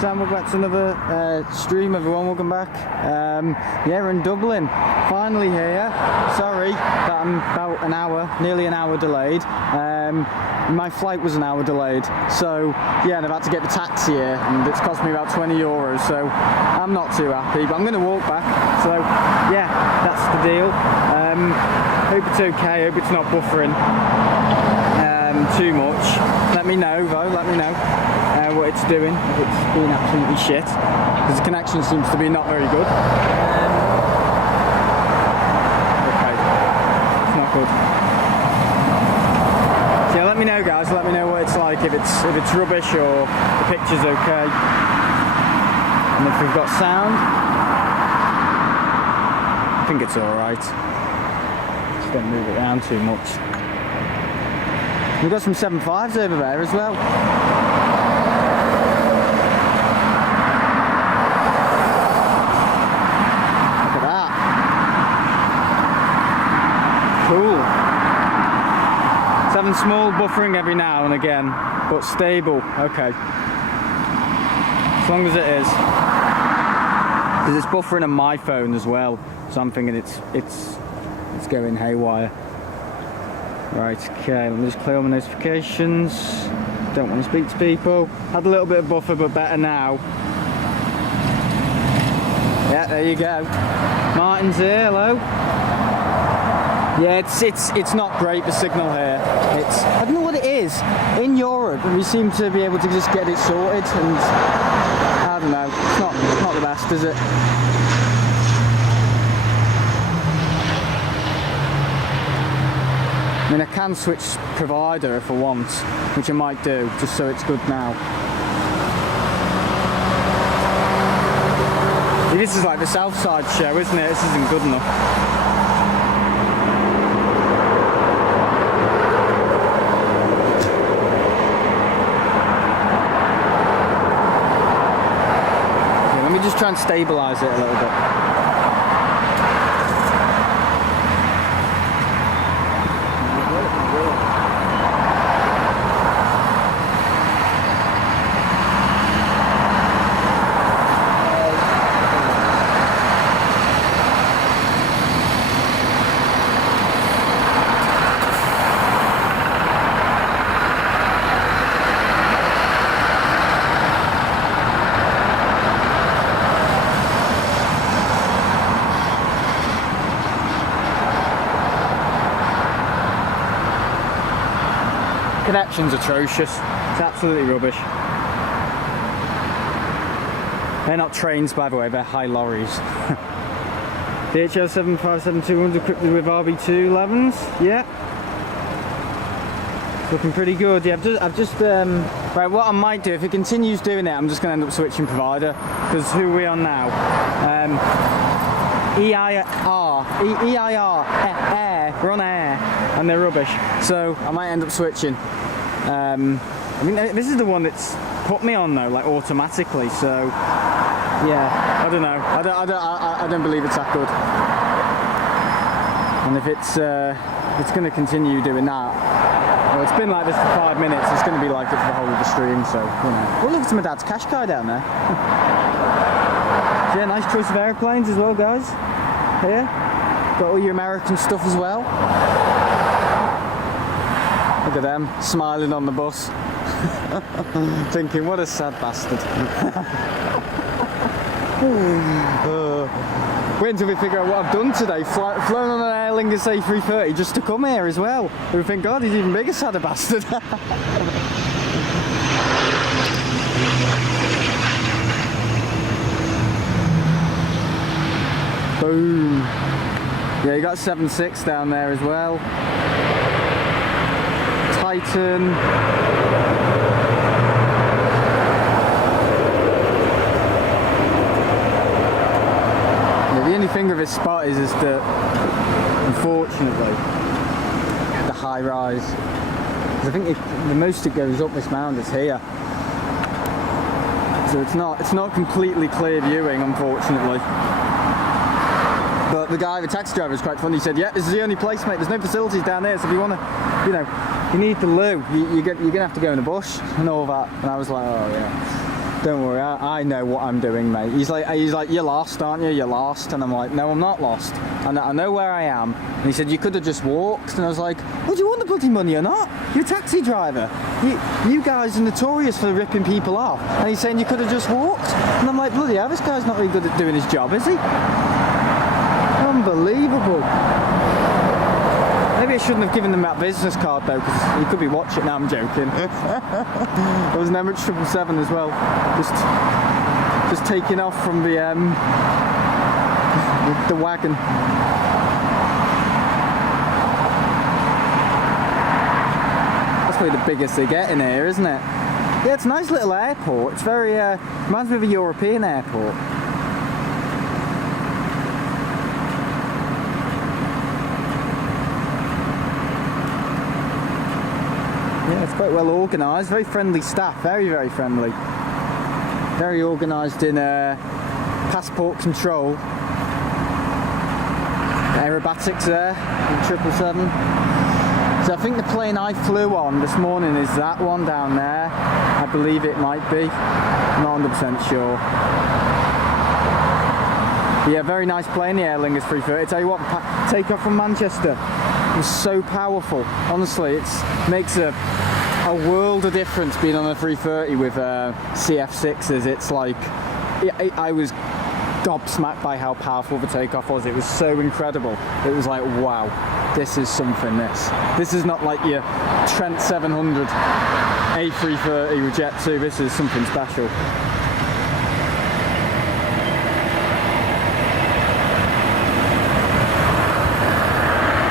Sam, welcome back to another stream, everyone, welcome back. Yeah, we're in Dublin, finally here. Sorry that I'm about an hour, nearly an hour delayed. My flight was an hour delayed, so yeah, and I've had to get the taxi here, and it's cost me about €20, so I'm not too happy, but I'm going to walk back, so yeah, that's the deal. Hope it's okay, hope it's not buffering too much. Let me know though, let me know what it's doing, if it's being absolutely shit, because the connection seems to be not very good. Okay, it's not good. So yeah, let me know guys, let me know what it's like, if it's rubbish or the picture's okay, and if we've got sound. I think it's alright. Just don't move it around too much. We've got some 7.5s over there as well. Look at that. Cool. It's having small buffering every now and again, but stable. Okay. As long as it is. Because it's buffering on my phone as well, so I'm thinking it's going haywire. Right, okay, let me just clear all my notifications. Don't want to speak to people. Had a little bit of buffer, but better now. Yeah, there you go. Martin's here, hello. Yeah, it's not great, the signal here. I don't know what it is. In Europe, we seem to be able to just get it sorted, and I don't know. It's not the best, is it? I mean, I can switch provider if I want, which I might do, just so it's good now. This is like the South Side show, isn't it? This isn't good enough. Okay, let me just try and stabilise it a little bit. Connection's atrocious. It's absolutely rubbish. They're not trains, by the way, they're high lorries. DHL 757-200 equipped with RB211s. Yeah. It's looking pretty good. Yeah, I've just right, what I might do, if it continues doing it, I'm just going to end up switching provider. Because who are we on now? EIR, Air. We're on Air, and they're rubbish. So I might end up switching. I mean, this is the one that's put me on though, like automatically. So yeah, I don't know. I don't believe it's that good. And if it's going to continue doing that, well, it's been like this for 5 minutes. It's going to be like it for the whole of the stream. So you know. Well, look, it's my dad's cash guy down there. Yeah, nice choice of airplanes as well, guys. Here, got all your American stuff as well. Look at them, smiling on the bus. Thinking, what a sad bastard. Wait until we figure out what I've done today. Flown on an Aerlingus A330 just to come here as well. We think, God, he's even bigger sadder bastard. Boom. Yeah, you got 7.6 down there as well. Titan. Yeah, the only thing with this spot is that, unfortunately, the high rise. Because I think the most it goes up this mound is here. So it's not completely clear viewing, unfortunately. But the taxi driver was quite funny. He said, yeah, this is the only place, mate. There's no facilities down there. So if you want to, you know, you need the loo, you're going to have to go in the bush and all that. And I was like, oh, yeah. Don't worry, I know what I'm doing, mate. He's like, you're lost, aren't you? You're lost. And I'm like, no, I'm not lost. And I know where I am. And he said, you could have just walked. And I was like, well, do you want the bloody money or not? You're a taxi driver. You guys are notorious for ripping people off. And he's saying you could have just walked. And I'm like, bloody hell, this guy's not really good at doing his job, is he? Unbelievable. Maybe I shouldn't have given them that business card though, because he could be watching. No, I'm joking. There was an Emirates 777 as well, just taking off from the wagon. That's probably the biggest they get in here, isn't it? Yeah, it's a nice little airport. It's very reminds me of a European airport. Yeah, it's quite well organised, very friendly staff, very, very friendly. Very organised in passport control. Aerobatics there, in 777. So I think the plane I flew on this morning is that one down there. I believe it might be, not 100% sure. Yeah, very nice plane, the Aerlingus 330. Tell you what, takeoff from Manchester was so powerful. Honestly, it makes a world of difference being on a 330 with CF6s. It's like, I was gobsmacked by how powerful the takeoff was. It was so incredible. It was like, wow, this is something. This is not like your Trent 700 A330 with Jet 2. This is something special.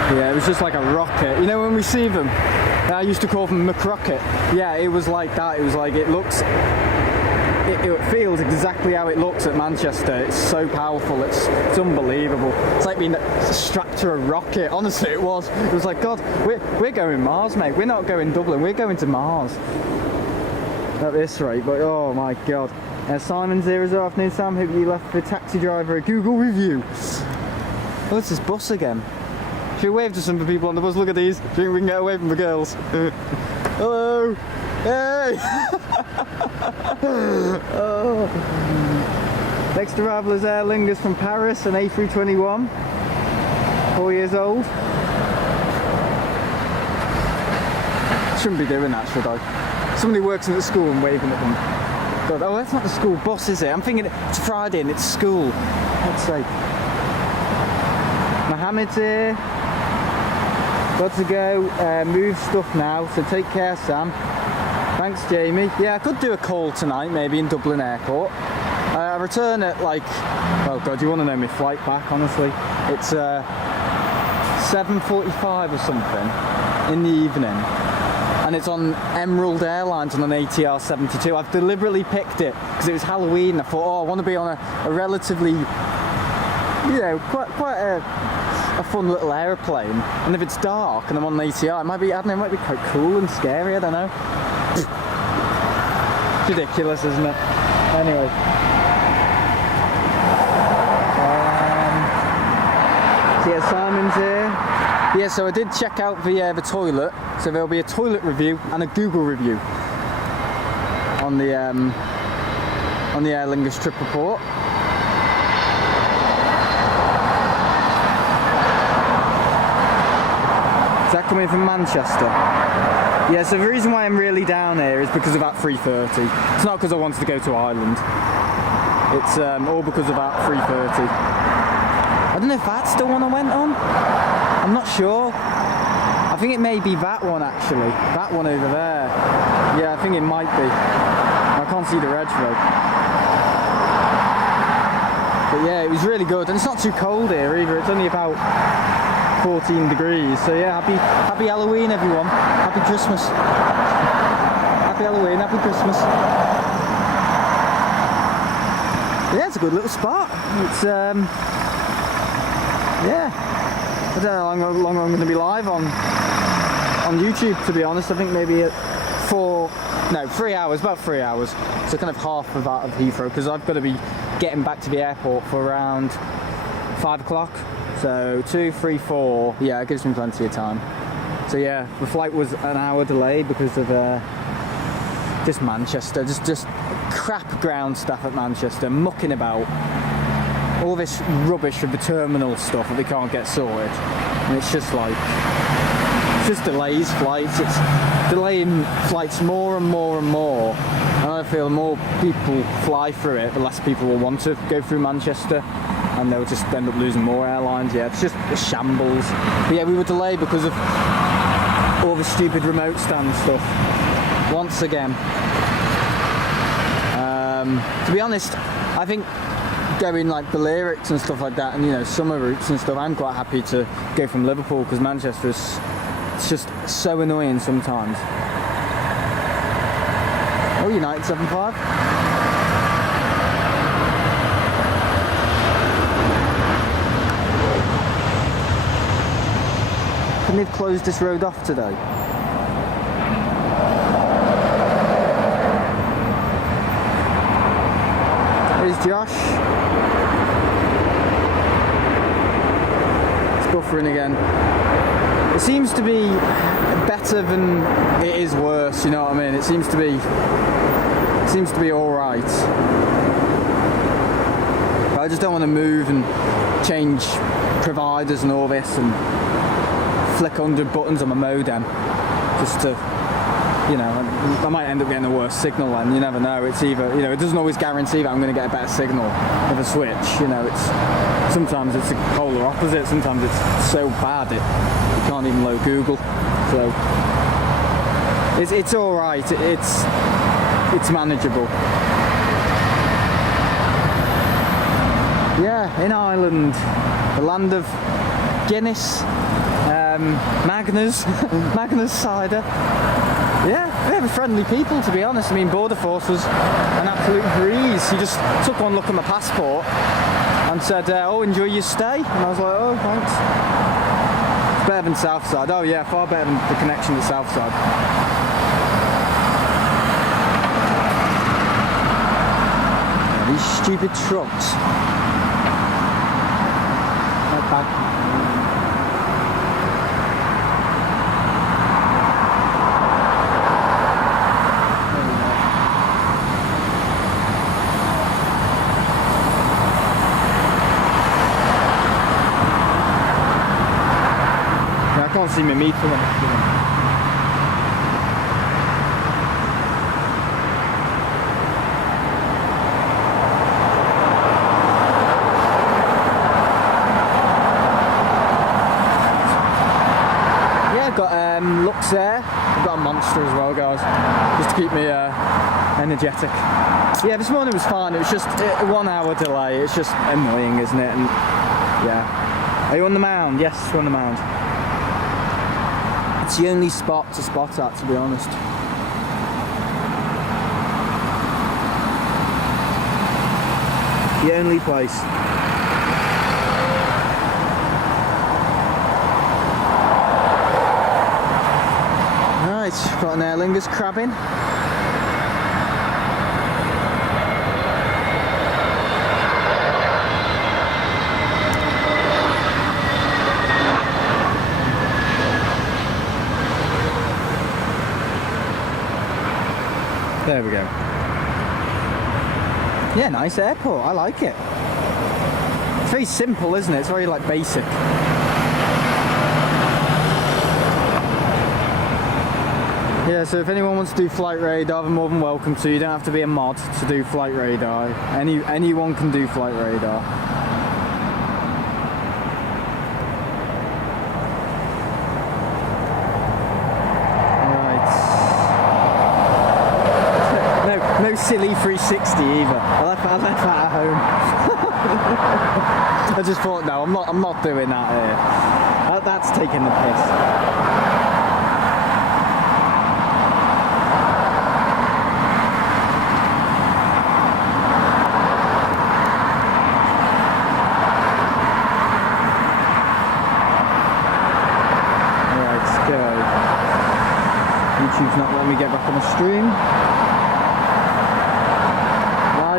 Yeah, it was just like a rocket. You know when we see them, I used to call them McRocket. Yeah, it was like that. It was like, it feels exactly how it looks at Manchester. It's so powerful. It's unbelievable. It's like being strapped to a rocket. Honestly, it was. It was like, God, we're going Mars, mate. We're not going Dublin. We're going to Mars. At this rate, but oh my God. Simon's here as well. Afternoon, Sam. Hope you left the taxi driver a Google review. Oh, it's this bus again. Should we wave to some of the people on the bus? Look at these. Do you think we can get away from the girls? Hello! Hey! Oh. Next arrival is Aerlingus from Paris, an A321. 4 years old. Shouldn't be doing that, should I? Somebody works in the school and waving at them. God, oh, that's not the school bus, is it? I'm thinking it's Friday and it's school. Let's say. Mohammed's here. Got to go move stuff now, so take care, Sam. Thanks, Jamie. Yeah, I could do a call tonight, maybe in Dublin Airport. I return at like, oh God, you want to know my flight back, honestly? It's 7:45 or something in the evening. And it's on Emerald Airlines on an ATR 72. I've deliberately picked it because it was Halloween. I thought, oh, I want to be on a relatively, you know, quite a fun little aeroplane, and if it's dark and I'm on an ATR, it might be, I don't know, it might be quite cool and scary, I don't know. It's ridiculous, isn't it? Anyway. So yeah, Simon's here. Yeah, so I did check out the toilet, so there'll be a toilet review and a Google review on the Aerlingus trip report. Is that coming from Manchester? Yeah, so the reason why I'm really down here is because of that 330. It's not because I wanted to go to Ireland. It's all because of that 330. I don't know if that's the one I went on. I'm not sure. I think it may be that one actually. That one over there. Yeah, I think it might be. I can't see the reg though. But yeah, it was really good. And it's not too cold here either. It's only about 14 degrees, so yeah, happy Halloween everyone, happy Christmas, happy Halloween, happy Christmas. Yeah, it's a good little spot. It's yeah, I don't know how long I'm going to be live on YouTube, to be honest. I think maybe at 3 hours, about 3 hours, so kind of half of that of Heathrow, because I've got to be getting back to the airport for around 5 o'clock. So 2, 3, 4, yeah, it gives me plenty of time. So yeah, the flight was an hour delayed because of just Manchester, just crap ground staff at Manchester mucking about. All this rubbish with the terminal stuff that they can't get sorted. And it's just like, it's just delays flights. It's delaying flights more and more and more. And I feel the more people fly through it, the less people will want to go through Manchester. And they'll just end up losing more airlines. Yeah, it's just a shambles. But yeah, we were delayed because of all the stupid remote stand stuff. Once again. To be honest, I think going like the lyrics and stuff like that, and you know, summer routes and stuff, I'm quite happy to go from Liverpool, because Manchester is, it's just so annoying sometimes. Oh, United 75. Couldn't they've closed this road off today? There's Josh. It's buffering again. It seems to be better than it is worse, you know what I mean? It seems to be alright. I just don't want to move and change providers and all this and flick 100 buttons on my modem just to, you know, I might end up getting a worse signal, and you never know. It's either, you know, it doesn't always guarantee that I'm going to get a better signal with a switch. You know, it's sometimes it's the polar opposite. Sometimes it's so bad you can't even load Google. So it's all right. It's manageable. Yeah, in Ireland, the land of Guinness, Magners, Magners cider. Yeah, they were friendly people, to be honest. I mean, Border Force was an absolute breeze. He just took one look at my passport and said, oh, enjoy your stay. And I was like, oh, thanks. It's better than Southside. Oh yeah, far better than the connection to Southside. Yeah, these stupid trucks. Not bad. I can't see my meat for them. Yeah, I've got Lux there. I've got a Monster as well, guys, just to keep me energetic. Yeah, this morning was fine. It was just a 1 hour delay. It's just annoying, isn't it? And yeah. Are you on the mound? Yes, we're on the mound. It's the only spot to spot at, to be honest. The only place. Right, got an Aerlingus crabbing. There we go. Yeah, nice airport. I like it. It's very simple, isn't it? It's very like basic. Yeah, so if anyone wants to do Flightradar, they're more than welcome to. You don't have to be a mod to do Flightradar. Anyone can do Flightradar. No silly 360 either. I left that at home. I just thought, no, I'm not doing that here. That's taking the piss. Alright, let's go. YouTube's not letting me get back on the stream.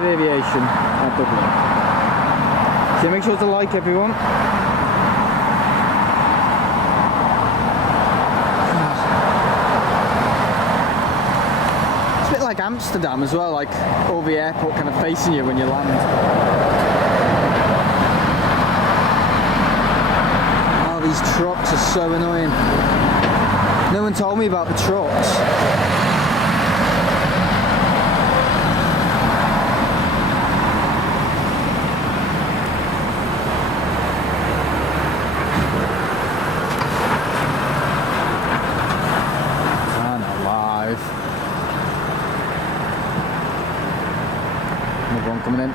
Aviation at Dublin. So make sure to like, everyone. It's a bit like Amsterdam as well, like all the airport kind of facing you when you land. Oh, these trucks are so annoying. No one told me about the trucks. Coming in.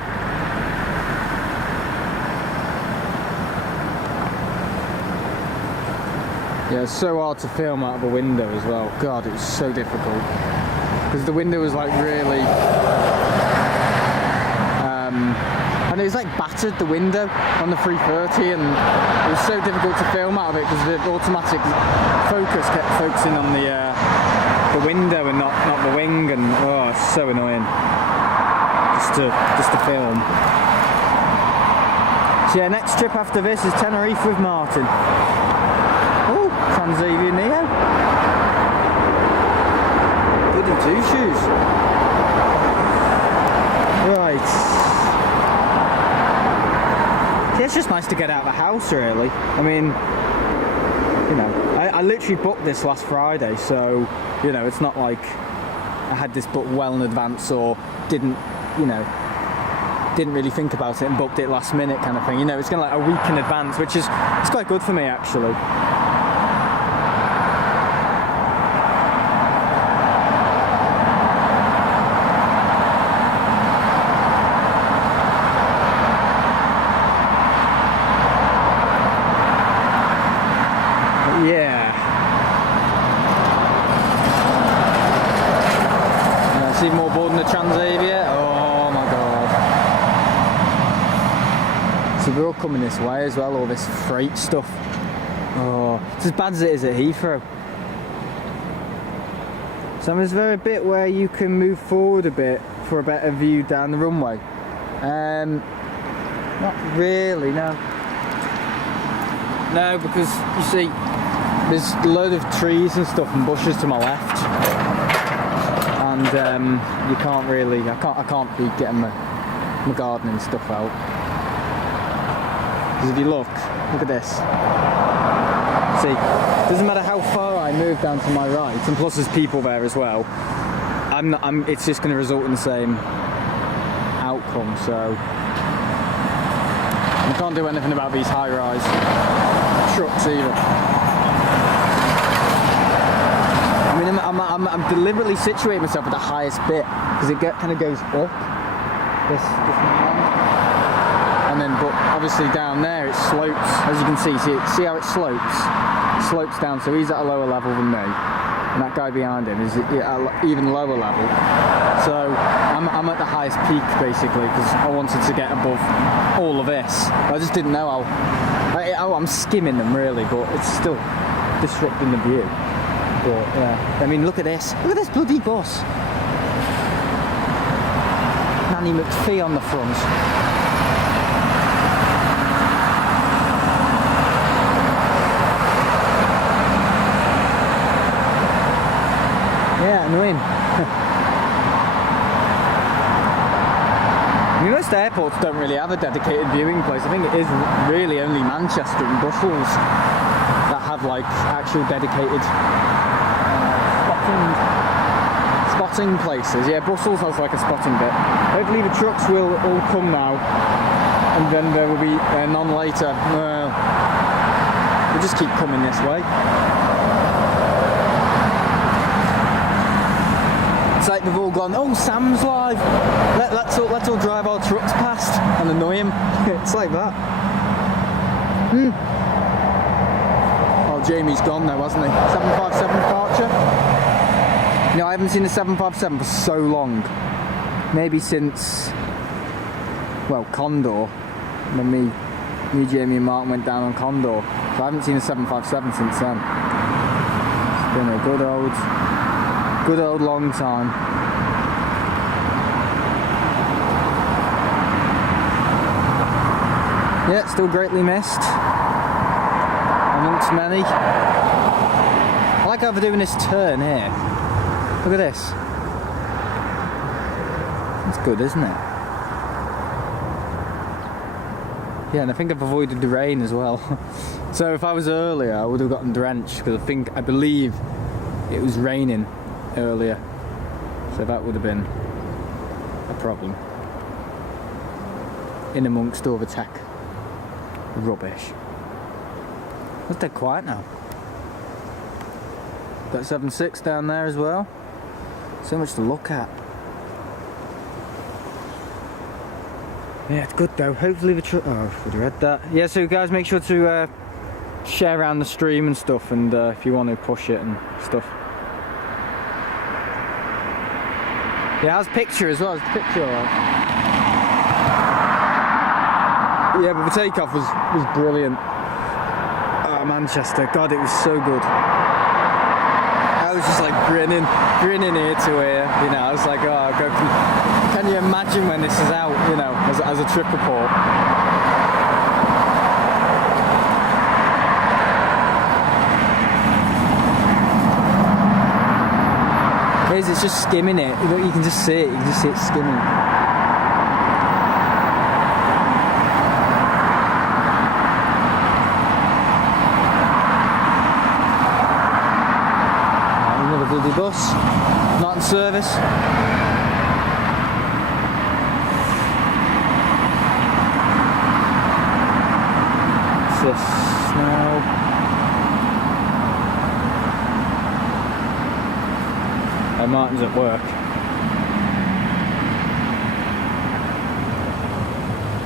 Yeah, it's so hard to film out of a window as well. God, it was so difficult because the window was like really and it was like battered, the window on the 330, and it was so difficult to film out of it because the automatic focus kept focusing on the window and not the wing, and oh, it's so annoying. Just to film. So yeah, next trip after this is Tenerife with Martin. Oh, Transavia Neo. Goody two shoes. Right. Yeah, it's just nice to get out of the house, really. I mean, you know, I literally booked this last Friday, so, you know, it's not like I had this booked well in advance or didn't really think about it and booked it last minute kind of thing. You know, it's kind of like a week in advance, which is, it's quite good for me actually. But yeah. See more board in the Transavia. Oh my god. So we're all coming this way as well, all this freight stuff. Oh, it's as bad as it is at Heathrow. So there's a bit where you can move forward a bit for a better view down the runway. Not really, no. No, because you see, there's a load of trees and stuff and bushes to my left. And you can't really, I can't be getting my gardening stuff out. Because if you look at this. See, it doesn't matter how far I move down to my right, and plus there's people there as well. It's just going to result in the same outcome. So I can't do anything about these high-rise trucks either. I mean, I'm deliberately situating myself at the highest bit because it kind of goes up this and then, but obviously down there it slopes, as you can see how it slopes? It slopes down, so he's at a lower level than me, and that guy behind him is at an even lower level. So I'm at the highest peak basically because I wanted to get above all of this. I just didn't know how. I'm skimming them really, but it's still disrupting the view. But yeah, I mean, look at this bloody bus. Nanny McPhee on the front. Yeah, annoying. I mean, most airports don't really have a dedicated viewing place. I think it is really only Manchester and Brussels that have like actual dedicated spotting places. Yeah, Brussels has like a spotting bit. Hopefully the trucks will all come now, and then there will be none later. We'll just keep coming this way. It's like they've all gone, oh, Sam's live. Let's all drive our trucks past and annoy him. It's like that. Oh, Jamie's gone now, hasn't he? 757 departure. No, I haven't seen a 757 for so long. Maybe since, well, Condor. When me, Jamie and Martin went down on Condor. So I haven't seen a 757 since then. It's been a good old long time. Yeah, still greatly missed. Amongst many. I like how they're doing this turn here. Look at this. That's good, isn't it? Yeah, and I think I've avoided the rain as well. So if I was earlier, I would have gotten drenched, because I believe it was raining earlier. So that would have been a problem. In amongst all the tech rubbish. It's dead quiet now. Got 7.6 down there as well. So much to look at. Yeah, it's good though. Hopefully the oh, I would have read that. Yeah, so guys, make sure to share around the stream and stuff, and if you want to push it and stuff. Yeah, how's the picture as well? Is the picture alright? Yeah, but the takeoff was brilliant. Oh, Manchester, God, it was so good. I was just like grinning ear to ear, you know. I was like, oh God, can you imagine when this is out, you know, as a trip report? It's just skimming it. You can just see it. You can just see it skimming. Another bloody bus, not in service. What's this now? Martin's at work.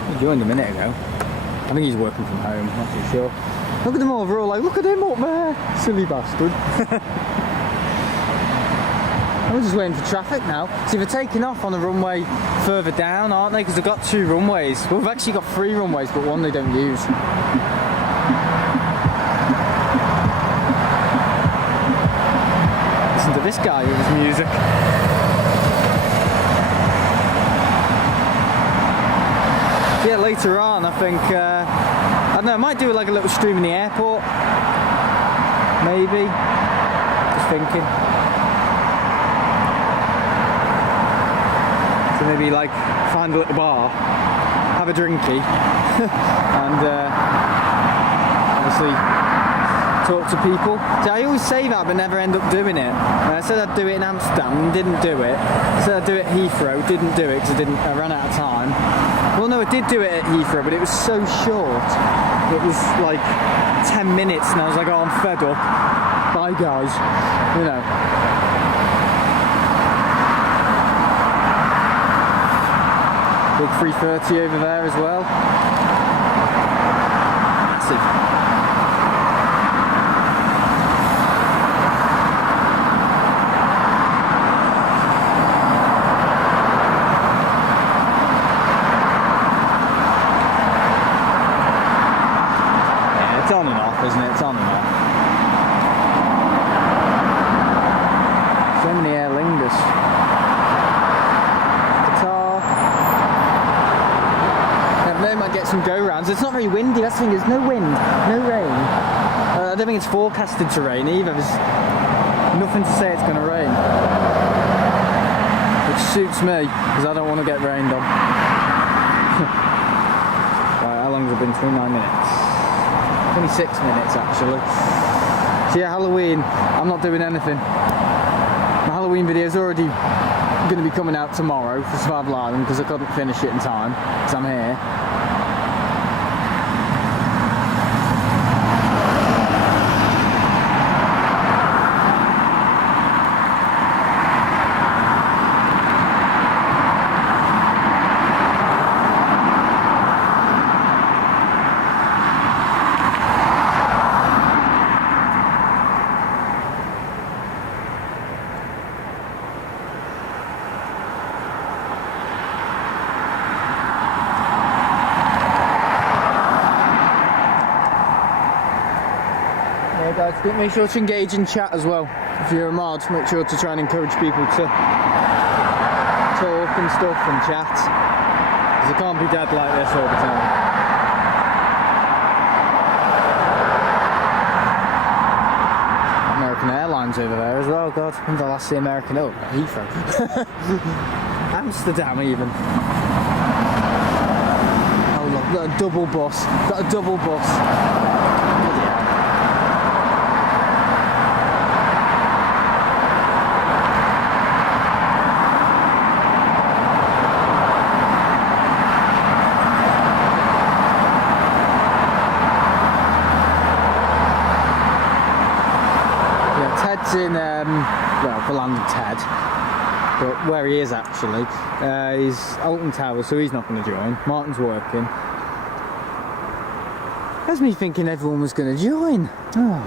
He joined a minute ago. I think he's working from home, not too sure. Look at them all, they're all like, look at him up there, silly bastard. I'm just waiting for traffic now. See, they're taking off on a runway further down, aren't they? Because they've got 2 runways. Well, we've actually got 3 runways, but one they don't use. Listen to this guy with his music. Yeah, later on, I think, I don't know, I might do like a little stream in the airport. Maybe. Just thinking. So maybe like find a little bar, have a drinky, and obviously talk to people. See, I always say that but never end up doing it. I said I'd do it in Amsterdam, didn't do it. I said I'd do it at Heathrow, didn't do it because I ran out of time. Well, no, I did do it at Heathrow, but it was so short. It was like 10 minutes, and I was like, oh, I'm fed up. Bye, guys. You know. Big 330 over there as well. Massive. It's on and off, isn't it? It's on and off. So many Aerlingus. Qatar. They might get some go-rounds. It's not very windy, that's the thing. There's no wind, no rain. I don't think it's forecasted to rain either. There's nothing to say it's going to rain. Which suits me, because I don't want to get rained on. Right, how long has it been? 29 minutes. 26 minutes actually. So yeah, Halloween, I'm not doing anything. My Halloween video is already going to be coming out tomorrow for Survival Island because I couldn't finish it in time because I'm here. Guys, make sure to engage in chat as well. If you're a mod, make sure to try and encourage people to talk and stuff and chat. Because it can't be dead like this all the time. American Airlines over there as well, God. When's the last see American? Oh, Heathrow. Amsterdam even. Oh look, got a double bus. Got a double bus. Bloody hell. Ted's in, well, the land of Ted, but where he is actually, is Alton Towers, so he's not going to join. Martin's working. That's me thinking everyone was going to join. Oh,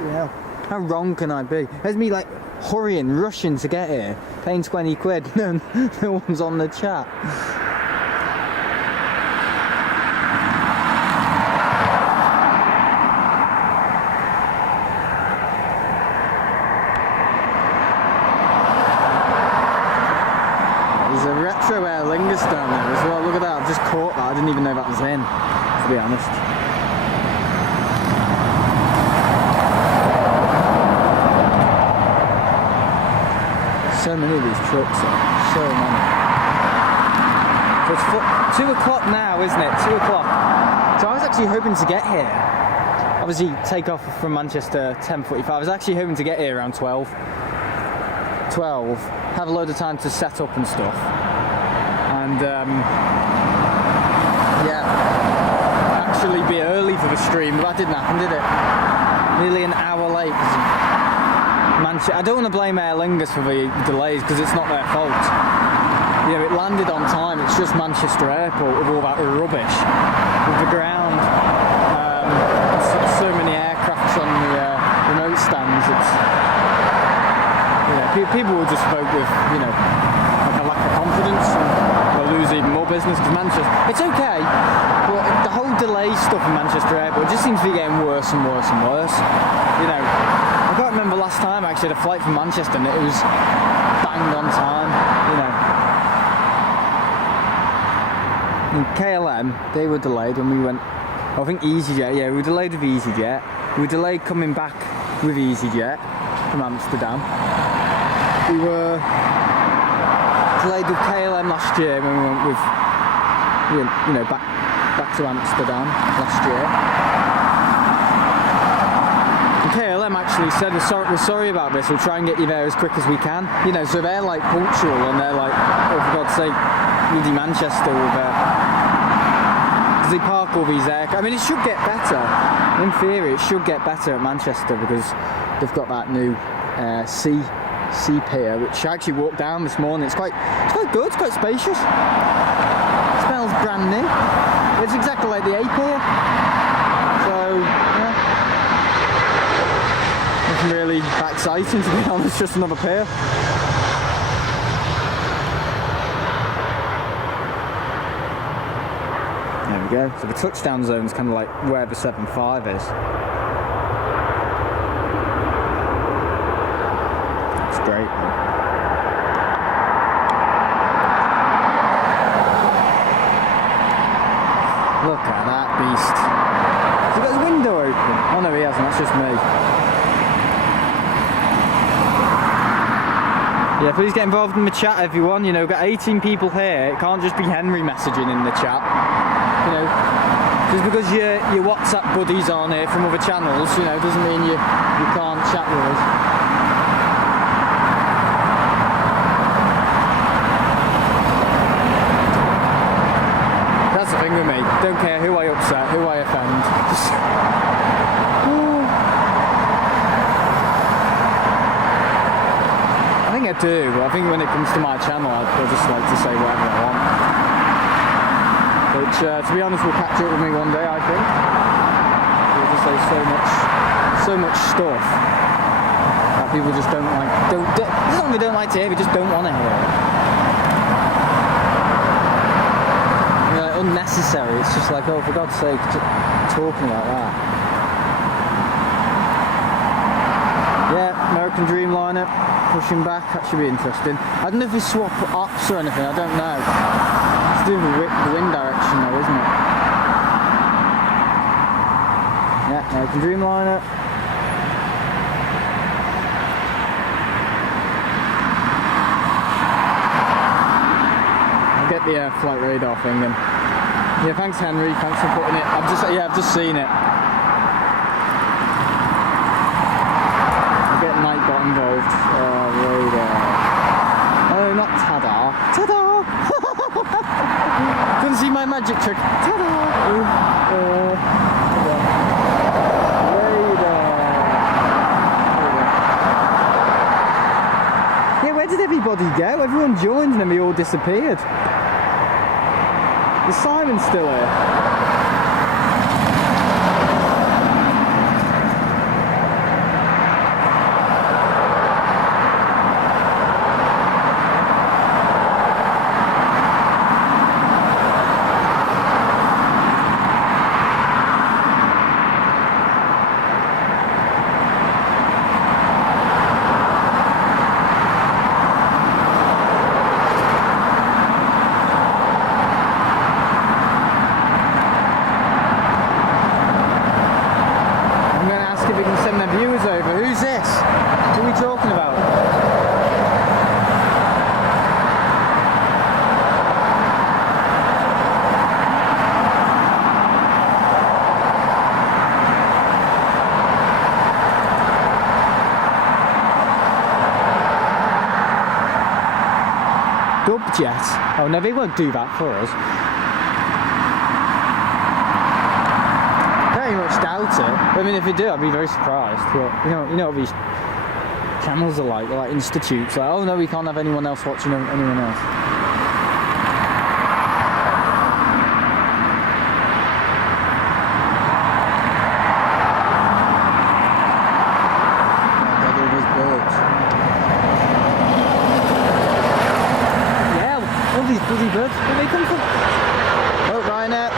yeah. How wrong can I be? There's me like hurrying, rushing to get here, paying 20 quid, no one's on the chat. Aerlingus down there as well. Look at that, I've just caught that. I didn't even know that was in, to be honest. So many of these trucks are, so many. So it's 2 o'clock now, isn't it? 2 o'clock. So I was actually hoping to get here. Obviously take off from Manchester 10:45. I was actually hoping to get here around 12. Have a load of time to set up and stuff. And yeah, actually be early for the stream, but that didn't happen, did it? Nearly an hour late. I don't want to blame Aerlingus for the delays because it's not their fault. You know, it landed on time. It's just Manchester Airport with all that rubbish with the ground. So many aircrafts on the remote stands. It's, you know, people will just vote with, you know, like a lack of confidence. And lose even more business because Manchester, it's okay, but the whole delay stuff in Manchester Airport just seems to be getting worse and worse and worse. You know, I can't remember last time I actually had a flight from Manchester and it was banged on time, you know. In KLM, they were delayed when we went, I think EasyJet, yeah, we were delayed with EasyJet. We were delayed coming back with EasyJet from Amsterdam. We were delayed with KLM last year when we went with, you know, back to Amsterdam last year. And KLM actually said, we're sorry about this, we'll try and get you there as quick as we can. You know, so they're like punctual and they're like, oh for God's sake, bloody Manchester with because they park all these aircraft. I mean, it should get better. In theory, it should get better at Manchester because they've got that new sea pier, which I actually walked down this morning. It's quite good, it's quite spacious. It smells brand new. It's exactly like the A pier. So, yeah. Nothing really that exciting, to be honest, just another pier. There we go. So the touchdown zone is kind of like where the 7.5 is. Great. Look at that beast. Has he got his window open? Oh no, he hasn't, that's just me. Yeah, please get involved in the chat, everyone. You know, we've got 18 people here. It can't just be Henry messaging in the chat. You know, just because your WhatsApp buddies aren't here from other channels, you know, doesn't mean you can't chat with us. That's the thing with me. Don't care who I upset, who I offend. Just... I think I do, but I think when it comes to my channel, I'll just like to say whatever I want. Which, to be honest, will catch up with me one day, I think. We'll just say so much stuff that people just don't like. It's not they don't like to hear, they just don't want to hear it. You know, unnecessary. It's just like, oh, for God's sake, talking like that. Yeah, American Dreamliner pushing back. That should be interesting. I don't know if they swap ops or anything. I don't know. It's doing the wind direction though, isn't it? Yeah, American Dreamliner. check the Flightradar thing then. Yeah, thanks Henry, thanks for putting it. I've just seen it. I'll get Nightbot involved. Radar. Oh, not ta-da. Ta-da! Couldn't see my magic trick. Ta-da! Yeah, where did everybody go? Everyone joined and then we all disappeared. Is Simon still here? Jet. Oh no, they won't do that for us. Very much doubt it. I mean, if they do, I'd be very surprised. But you know what these channels are like. They're like institutes. Like, oh no, we can't have anyone else watching anyone else. Bloody birds, where they come from? Oh, Minett.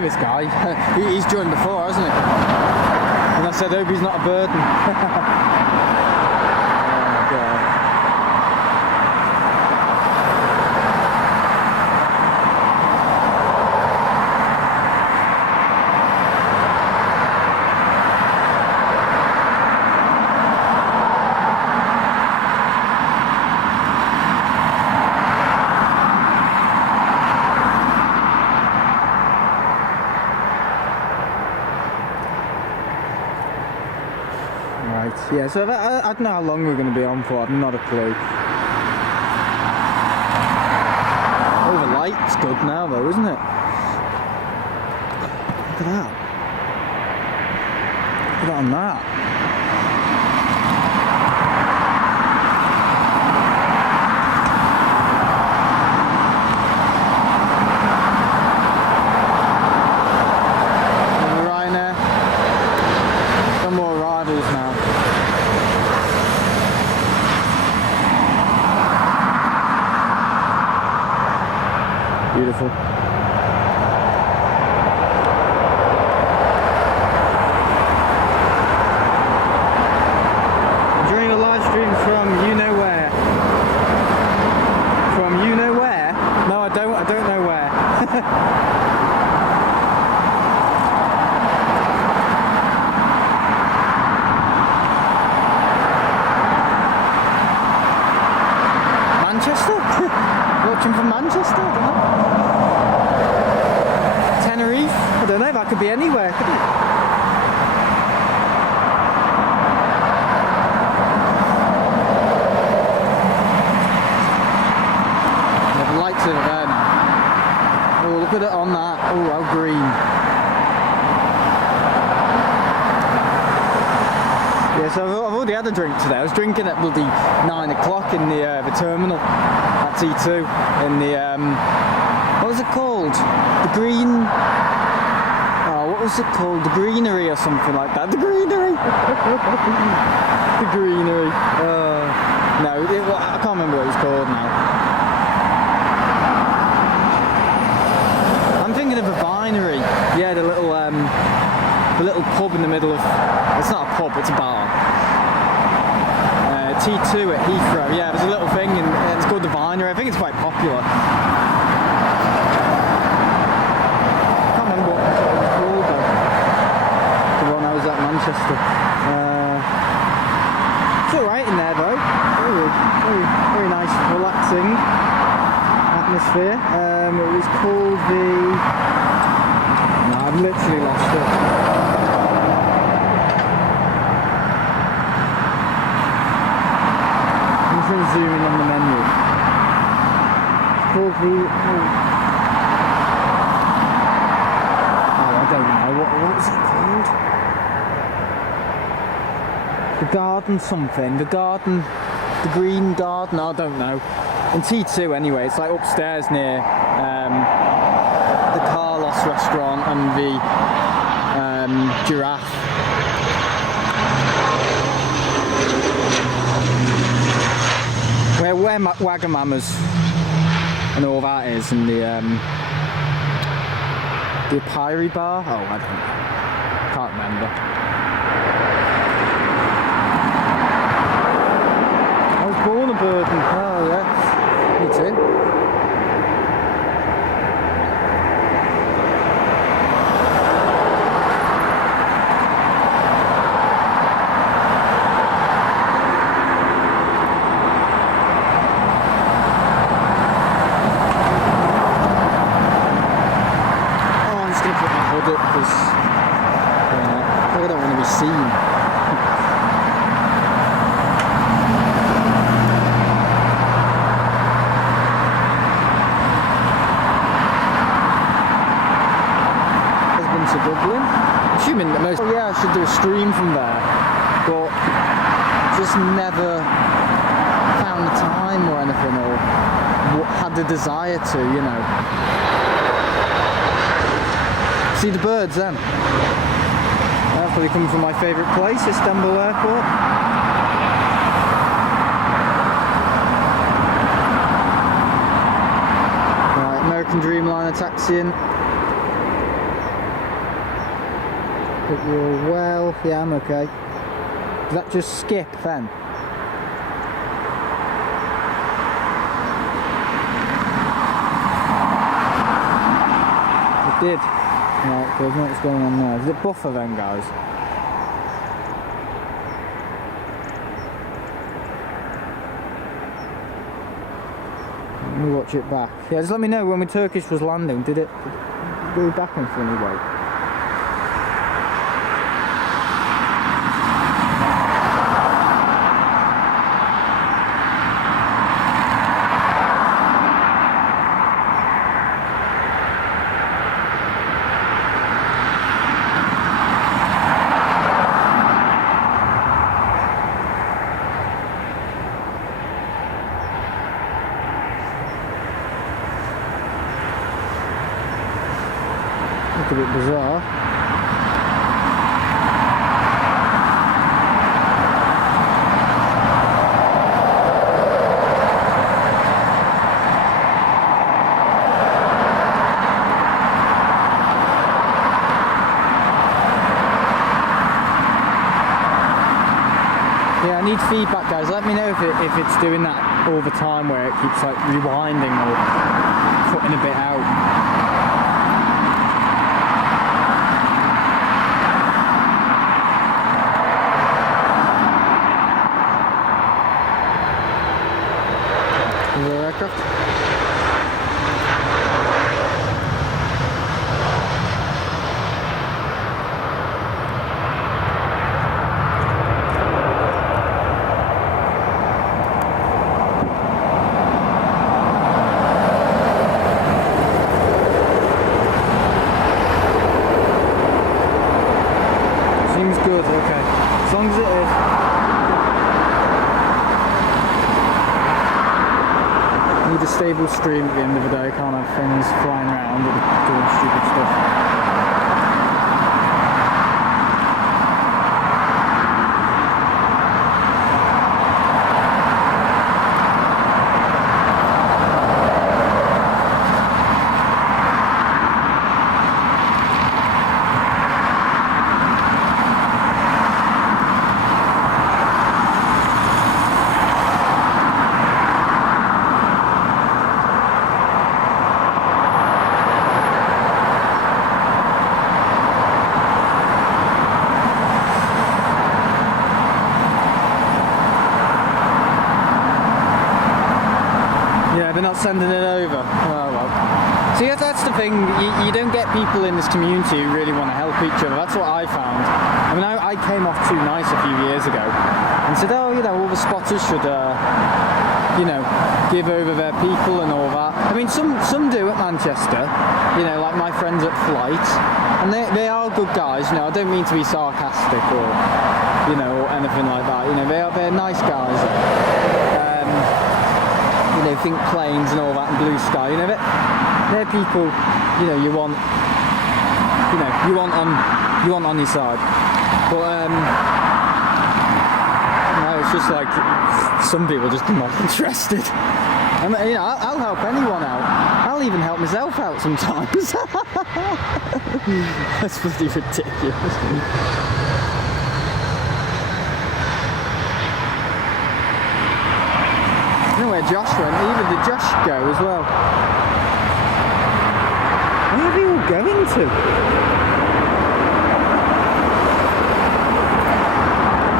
This guy, he's joined before, hasn't he? And I said, hope he's not a burden. Oh my God. Yeah, so I don't know how long we're going to be on for, I've not a clue. Oh, the light's good now though, isn't it? Look at that. Look at that on that. Beautiful. During a live stream from you know where. From you know where? No, I don't know where. Manchester? Watching from Manchester? I don't know. Tenerife? I don't know, that could be anywhere, could it? Yeah, the lights are there now. Oh, look at it on that. Oh, how green. Yeah, so I've already had a drink today. I was drinking at bloody 9 o'clock in the terminal at T2 in the what was it called? The green. Oh, what was it called? The greenery or something like that. The greenery. The greenery. No, I can't remember what it was called now. I'm thinking of a binary. Yeah, the little pub in the middle of. It's not a pub, it's a bar. T2 at Heathrow. Yeah, there's a little thing, and it's called the Binary. I think it's quite popular. I can't remember what it was called though. The one I was at Manchester. It's alright in there though. Very nice, relaxing atmosphere. It was called the. No, I've literally lost it. Zooming on the menu. It's called the. Oh, I don't know. What was it called? The garden something. The garden. The green garden. I don't know. In T2 anyway. It's like upstairs near the Carlos restaurant and the giraffe. Where Wagamama's and all that is, and the Apiri bar. Oh, I don't know. Can't remember. I was born a bird. Oh yeah, me too. I don't want to be seen. I've been to Dublin. I'm assuming that most. Oh yeah, I should do a stream from there, but just never found the time or anything, or had the desire to, you know. See the birds then. That's probably coming from my favourite place, Istanbul Airport. Right, American Dreamliner taxiing. Hope you're all well. Yeah, I'm okay. Did that just skip then? It did. Right, so what's going on there? Is it buffer then, guys? Let me watch it back. Yeah, just let me know when the Turkish was landing. Did it go back in funny way? A bit bizarre. Yeah, I need feedback, guys. Let me know if it's doing that all the time, where it keeps like rewinding or cutting a bit out. Aircraft. Seems good, okay. As long as it is. Need a stable stream at the end of the day, can't have things flying around and doing stupid stuff. sending it over. Oh well. See, that's the thing. You don't get people in this community who really want to help each other. That's what I found. I mean, I came off too nice a few years ago and said, oh, you know, all the spotters should, you know, give over their people and all that. I mean, some do at Manchester. You know, like my friends at Flight, and they are good guys. You know, I don't mean to be sarcastic or, you know, or anything like that. You know, they're nice guys. You know, think planes and all that and blue sky. You know, they're people. You know, you want on your side. But no, it's just like some people just are not interested. I mean, you know, I'll help anyone out. I'll even help myself out sometimes. That's pretty ridiculous. I don't know where Josh went. Either did Josh go as well? Where are we all going to?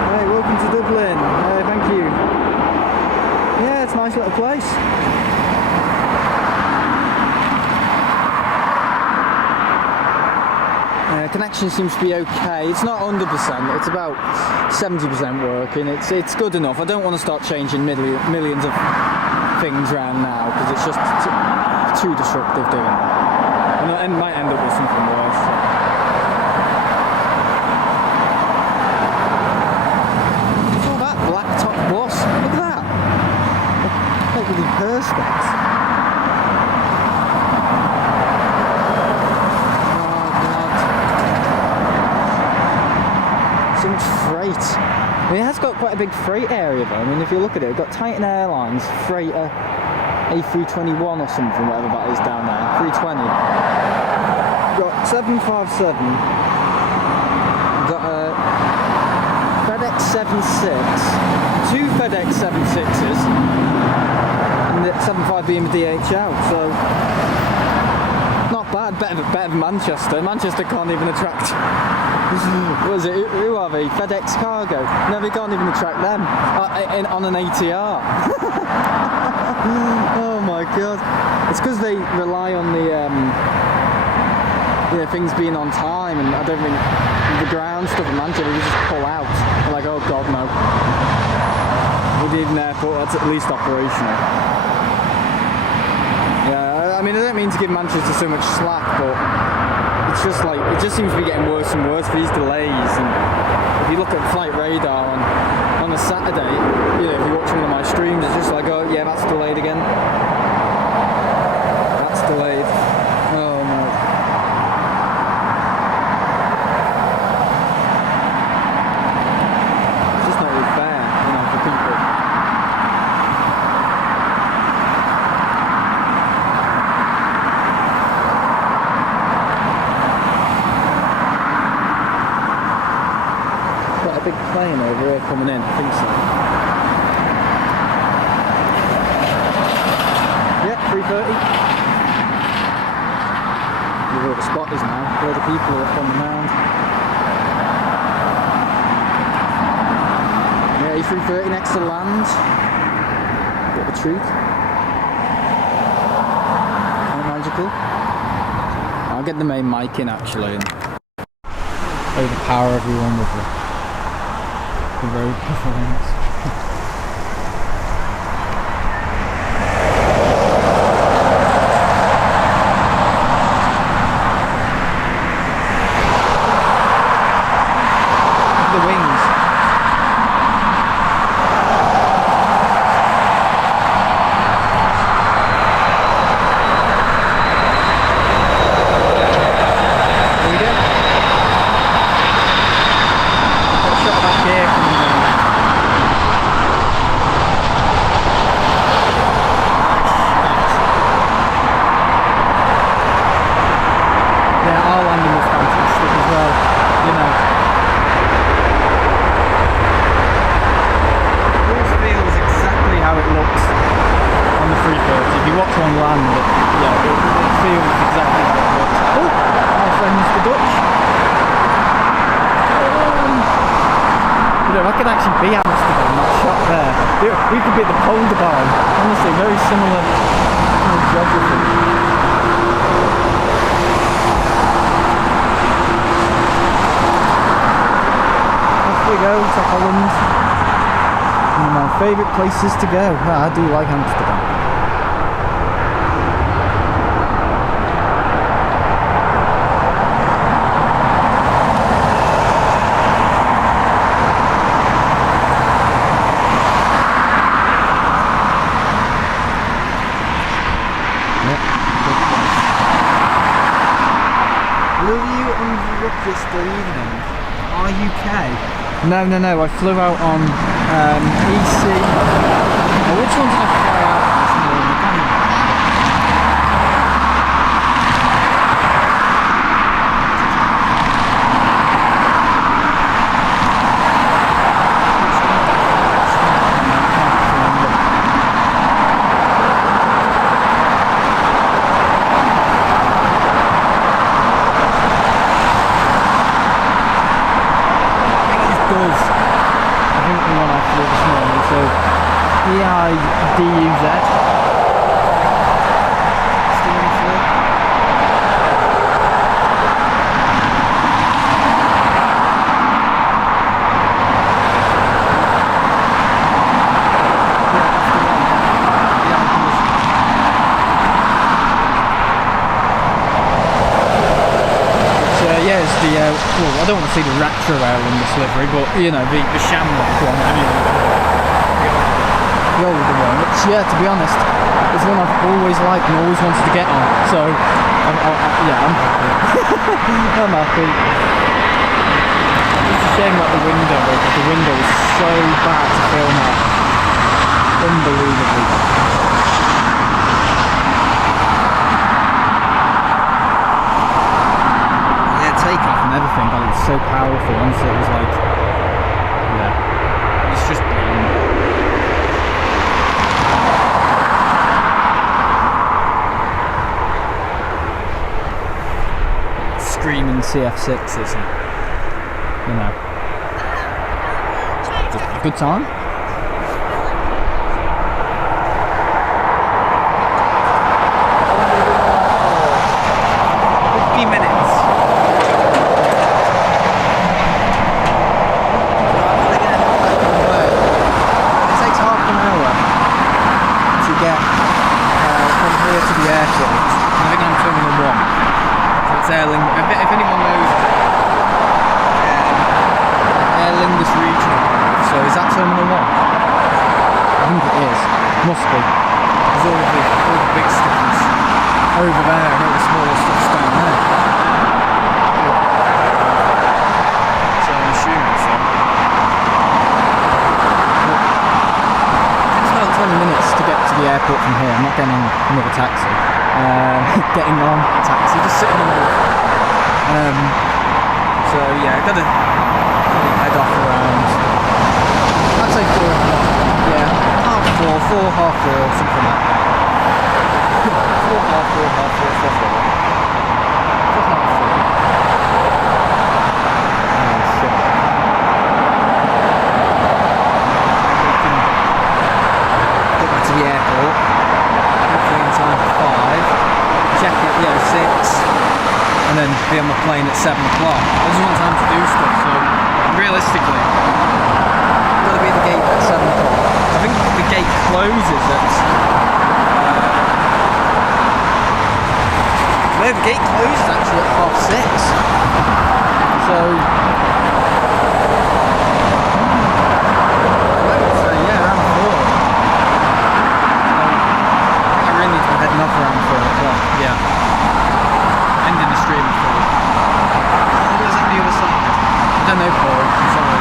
Hey, welcome to Dublin. Thank you. Yeah, it's a nice little place. Connection seems to be okay. It's not 100%. It's about 70% working. It's good enough. I don't want to start changing millions of things around now because it's just too disruptive doing that. And it might end up with something worse. What's all that black top bus? Look at that. Like with the perspex. So much freight. I mean, it has got quite a big freight area though. I mean, if you look at it, we've got Titan Airlines freighter A321 or something, whatever that is down there. 320. We've got 757. We've got a FedEx 76, two FedEx 76s, and the 75 being the DHL. So not bad. Better than Manchester. Manchester can't even attract. What is it? Who are they? FedEx Cargo? No, they can't even attract them on an ATR. Oh my god! It's because they rely on the you know, things being on time, and I don't think the ground stuff in Manchester they just pull out. They're like, oh god, no. We need an airport that's at least operational. Yeah, I mean, I don't mean to give Manchester so much slack, but it's just like, it just seems to be getting worse and worse for these delays. And if you look at Flightradar on a Saturday, you know, if you watch one of my streams, it's just like, oh yeah, that's delayed again. That's delayed. Oh no. It's just not really fair, you know, for people. Big plane over here coming in, I think so. Yep, 3:30. We've got the spotters now, where the people are coming round. Yeah, A330 next to land. Bit of a treat. Quite magical. I'll get the main mic in actually and overpower everyone with the road performance. The wings. There we go. Got a shot back here from our landing was fantastic as well, you know. This feels exactly how it looks on the 330. If you watch on land, it feels exactly how it looks. Oh, our friends the Dutch. You know, I could actually be Amsterdam, that shot there. We could be at the Polder Barn. Honestly, very similar National Geography. Off we go to Holland. One of my favourite places to go. I do like Amsterdam. Will you unlock yesterday evening? RUK? No, I flew out on EC. Oh, which one did I fly out this morning? I can't remember. EIDUZ. Yeah, it's the, well, I don't want to see the retro Aerlingus livery, but, you know, the Shamrock one, anyway. The older one, which, yeah, to be honest, is one I've always liked and always wanted to get on, so, yeah, I'm happy. I'm happy. It's a shame that the window is so bad to film at. Unbelievably bad. Takeoff and everything, but it's so powerful. Honestly, it was like, yeah, it's just brilliant. Screaming CF6s, you know, just a good time. Airlingus, if anyone knows Aerlingus regional, so is that Terminal 1? I think it is. Must be. There's all the big stuff over there and all the smaller stuff's down there. So I'm assuming so. It's about 20 minutes to get to the airport from here. I'm not getting on another taxi. Getting on a taxi, just sitting on the so yeah, I've got to head off around, I'd say 4 o'clock, yeah, half 4, something like that. 4, half 4, 4. Oh shit. Get back to the airport, hopefully in time for 5, check at the 06. And then be on the plane at 7 o'clock. I just want time to do stuff, so realistically, I've got to be at the gate at 7 o'clock. I think the gate closes at... no, the gate closes actually at 6:30. So... yeah, around 4. I really need to be heading off around 4 o'clock, yeah. Ending the stream at 4. What is on the other side? I don't know, Paul. I'm sorry.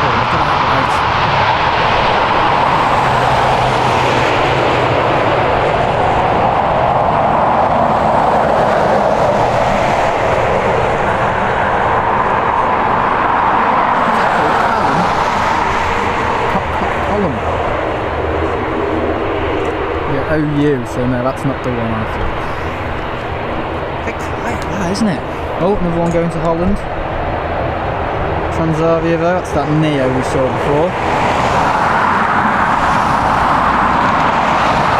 Oh, look at that light. OU, so no, that's not the one I feel. that, isn't it? Oh, another one going to Holland. Transavia though, that's that Neo we saw before.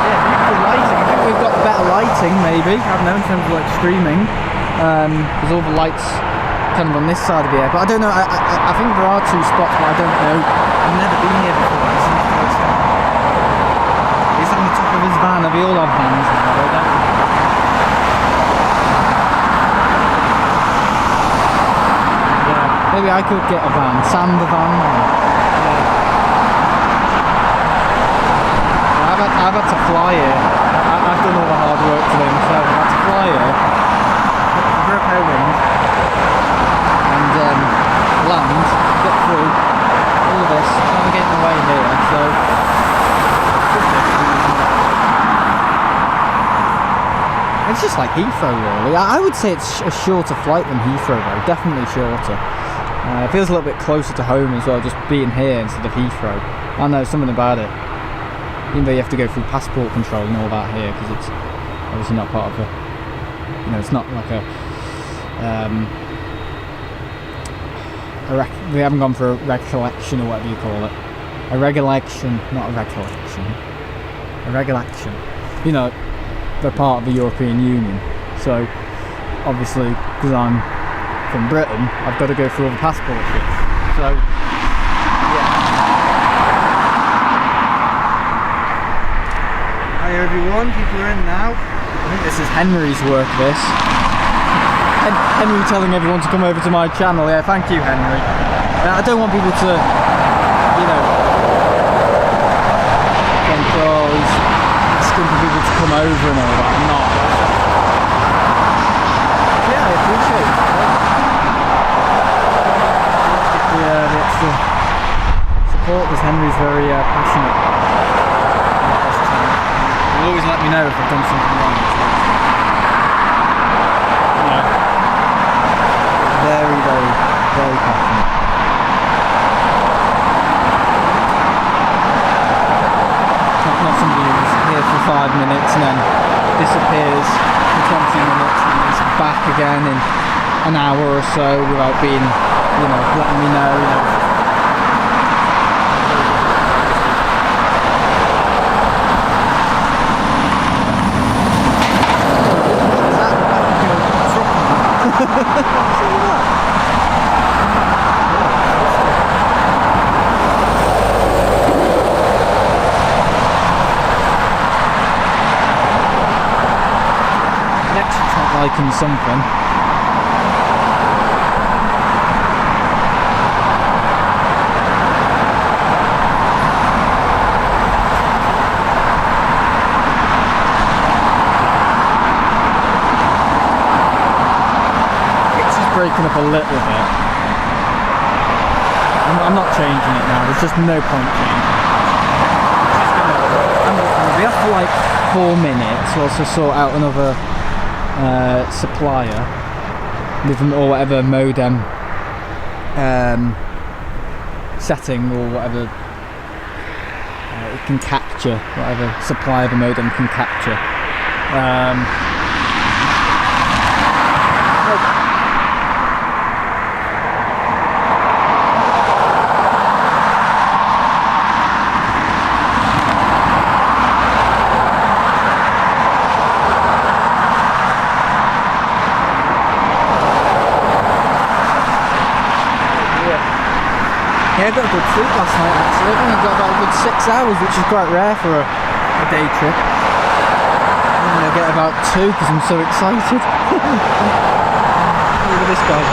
Yeah, beautiful lighting. I think we've got better lighting maybe, I don't know, in terms of like streaming. There's all the lights kind of on this side of the air, but I don't know, I think there are 2 spots, but I don't know. I've never been here before. He's on the top of his van. We all have vans now, don't we? Yeah, maybe I could get a van. Sam the van. Yeah. I've had to fly here. I've done all the hard work today myself. I've had to fly here. I broke my wind. And land, get through all of this, navigating my way here, so it's just like Heathrow really. I would say it's a shorter flight than Heathrow though, definitely shorter. It feels a little bit closer to home as well, just being here instead of Heathrow. I know something about it, even though you have to go through passport control and all that here, because it's obviously not part of a, you know, it's not like a we haven't gone for a recollection or whatever you call it. A regulation, not a recollection. A regulation. You know, they're part of the European Union. So, obviously, because I'm from Britain, I've got to go through all the passport shit. So, yeah. Hi everyone, people are in now. I think this is Henry's work, this. Henry telling everyone to come over to my channel. Yeah, thank you, Henry. I don't want people to, you know, think, oh, he's asking for people to come over and all that. I'm not. Yeah, I appreciate it. The extra support, because Henry's very passionate. He'll always let me know if I've done something wrong. Very, very, very passionate. Not somebody who's here for 5 minutes and then disappears for 20 minutes and is back again in an hour or so without being, you know, letting me know, you know. Liking something. It's just breaking up a little bit. I'm not changing it now, there's just no point changing it. I'm gonna be off for like 4 minutes whilst I sort out another supplier with or whatever modem setting or whatever it can capture, whatever supplier the modem can capture. Yeah, I got a good sleep last night actually. I think I got about a good 6 hours, which is quite rare for a day trip. And I get about 2 because I'm so excited. Look at this guy.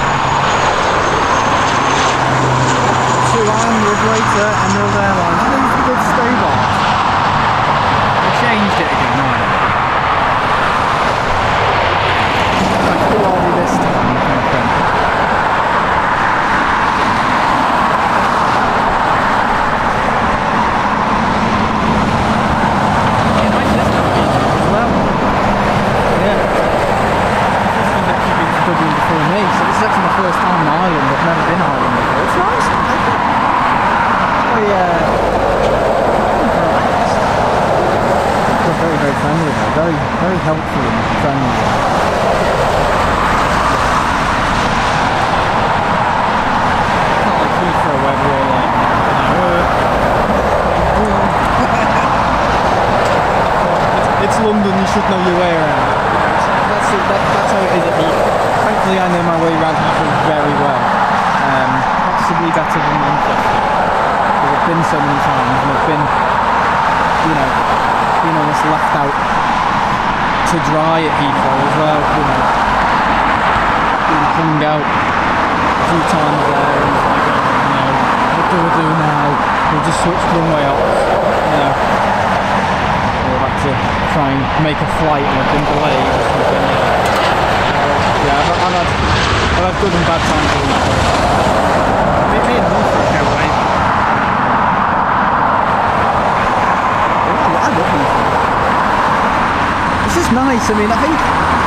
2 hours later, Emerald Airlines. I think it's a good stay bar. I changed it again, right? Like, who are we this time, kind of thing. Dublin before me, so this is actually my first time in Ireland. I've never been to Ireland before. It's nice, I like it. Very, they're very, very friendly though. Very, very helpful and friendly. should know your way around. That's how it is at Heathrow. Thankfully, I know my way around Heathrow very well. Possibly better than Manchester. Because I've been so many times, and I've been, you know, been almost left out to dry at Heathrow as well. You know, been hung out a few times there, and it's like, you know, what do we do now? We'll just switch the runway up, you know. We'll have to try and make a flight and I've been delayed or something. Yeah, I've had good and bad times at Heathrow. Me and Norfolk go away. I love Heathrow. It's just nice. I mean, I think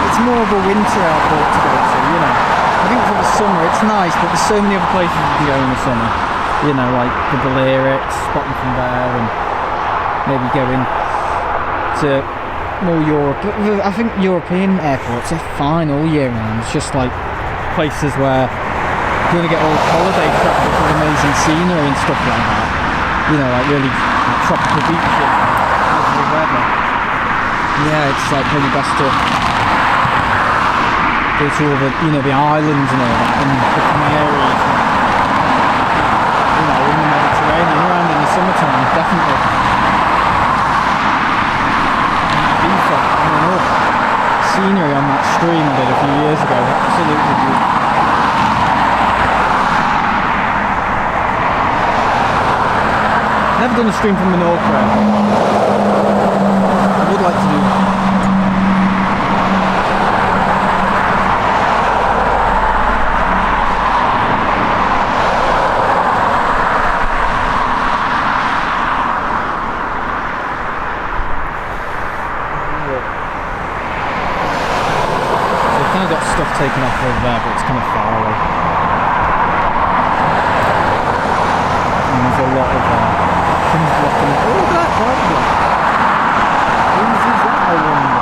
it's more of a winter airport to go to, you know. I think for the summer it's nice, but there's so many other places you can go in the summer. You know, like the Balearics, spotting from there, and maybe going to more Europe. I think European airports are fine all year round. It's just like places where you're going to get all holiday travel with amazing scenery and stuff like that. You know, like really like tropical beaches, lovely weather. Yeah, it's like probably best to go to all the, you know, the islands and all that, and the Canaries. You know, in the Mediterranean, around in the summertime, definitely. Ibiza, I mean, oh, scenery on that stream I did a few years ago, absolutely beautiful. Never done a stream from Menorca. I would like to do that. Stuff taken off over there, but it's kind of far away. And there's a lot of things blocking it. Oh, look at that white block. Whose is that, I wonder?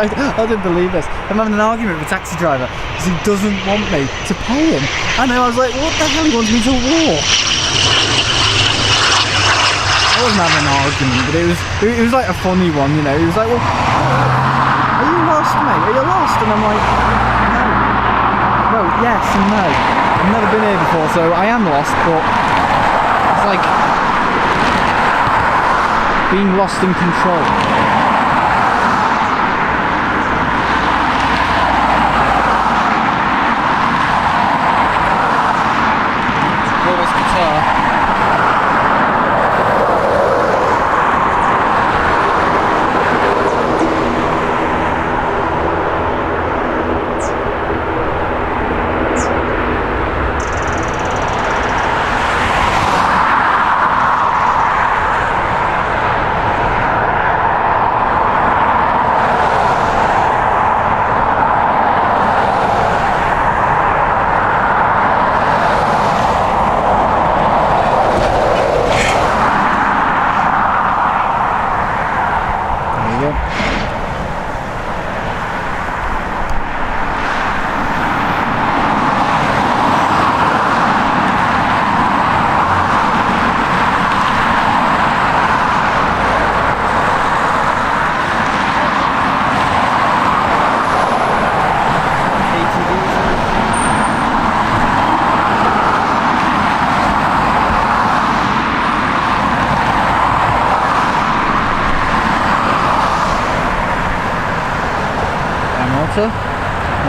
I didn't believe this. I'm having an argument with a taxi driver because he doesn't want me to pay him. And I was like, what the hell, he wants me to walk? I wasn't having an argument, but it was like a funny one, you know. He was like, well, are you lost, mate? Are you lost? And I'm like, no. No, yes and no. I've never been here before, so I am lost, but it's like being lost in control.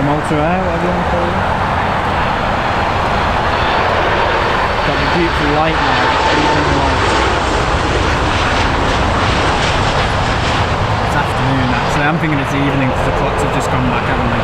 Malta out, whatever you want to call it. Got the beautiful light now. It's afternoon actually. I'm thinking it's evening because the clocks have just gone back, haven't they?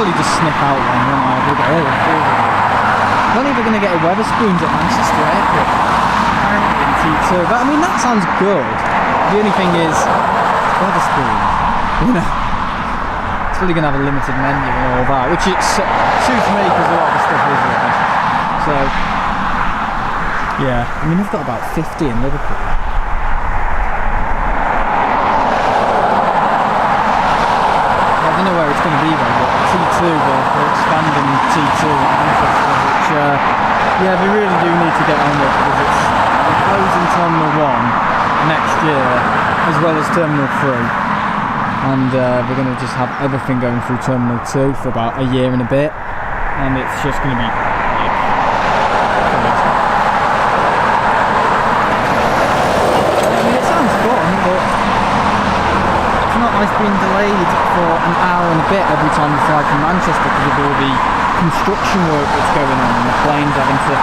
Just snip out one, won't I? I'm not even going to get a Wetherspoons at Manchester Airport. Apparently in T2. But I mean, that sounds good. The only thing is, Wetherspoons, you know, it's really going to have a limited menu and all that, which it suits me because a lot of the stuff is rubbish. So, yeah, I mean, they've got about 50 in Liverpool. I don't know where it's going to be though, but T2, they're expanding T2 at Manchester, which yeah, they really do need to get on with because they're closing Terminal 1 next year as well as Terminal 3, and we're going to just have everything going through Terminal 2 for about a year and a bit, and it's just going to be like crazy. I mean, it sounds fun, but it's not nice being delayed for an hour and a bit every time you fly from Manchester because of all the construction work that's going on and the planes having to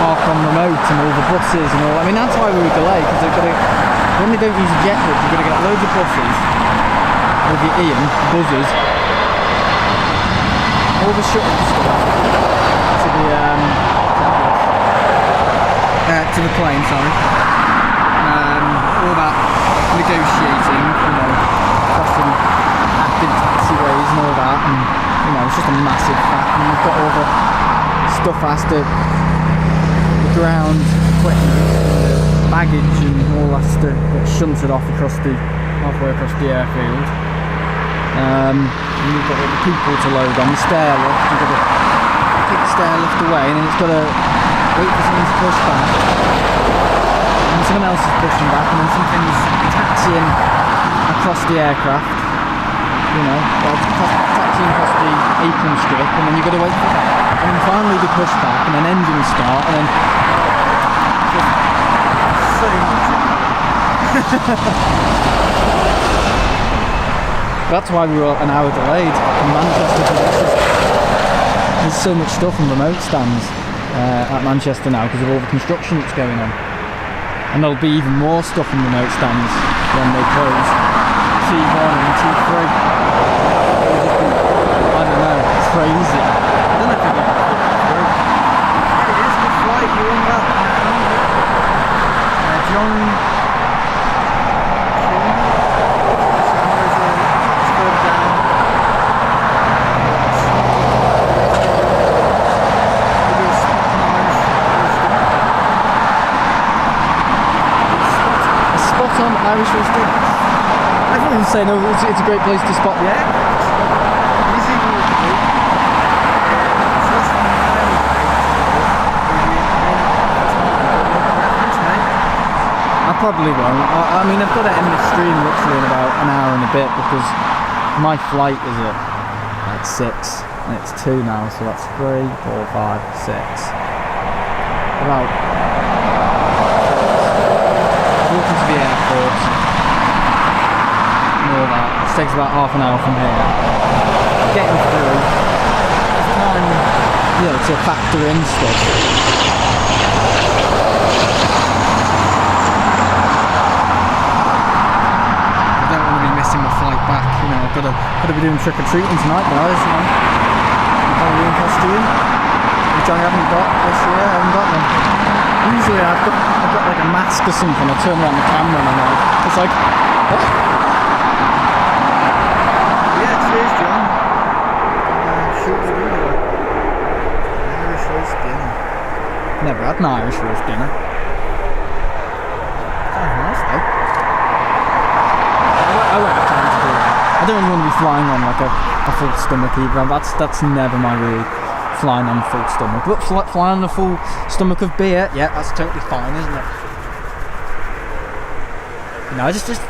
park on remote and all the buses and all. I mean, that's why we were delayed, because they've got to, when they don't use a jet bridge, you've got to get loads of buses with the Ian buzzers, all the shuttle stuff to the plane, sorry. All that negotiating, you know, crossing active taxiways and all that, and you know, it's just a massive fact. And you've got all the stuff has to, the ground equipment, baggage and all that to get shunted off halfway across the airfield. And you've got all the people to load on the stair lift. You've got to take the stair lift away, and then it's got to wait for someone to push back. And someone else is pushing back, and then something's taxiing across the aircraft, you know, taxiing across the apron strip, and then you've got to wait for that. And then finally they push back, and then engines start, and then so much. That's why we were an hour delayed from Manchester, because there's so much stuff on remote stands at Manchester now because of all the construction that's going on. And there'll be even more stuff in remote stands when they close T1 and T3. I don't know, crazy. I don't know if you're going to get it through. There it is, good flight, you won that. John. Irish roasting. Everyone's saying, oh, it's a great place to spot the aircraft. Easy to do. I probably won't. I mean, I've got to end this stream literally in about an hour and a bit because my flight is at 6 and it's 2 now, so that's 3, 4, 5, 6. About walking to the airport and all that. It takes about half an hour from here. Getting through. It's time, you know, to factor in stuff. I don't want to be missing my flight back. You know, I've got to be doing trick or treating tonight, guys. You know, Halloween costume, which I haven't got this year. I haven't got one. Usually I've got like a mask or something. I turn around the camera and I'm like, it's like, what? Yeah, cheers, John. Shoot the video. Irish roast dinner. Never had an Irish roast dinner. Sounds nice though. I won't have time to flying on like a full stomach either. That's never my rule, flying on a full stomach. But flying on a full stomach of beer, yeah, that's totally fine, isn't it? You know, just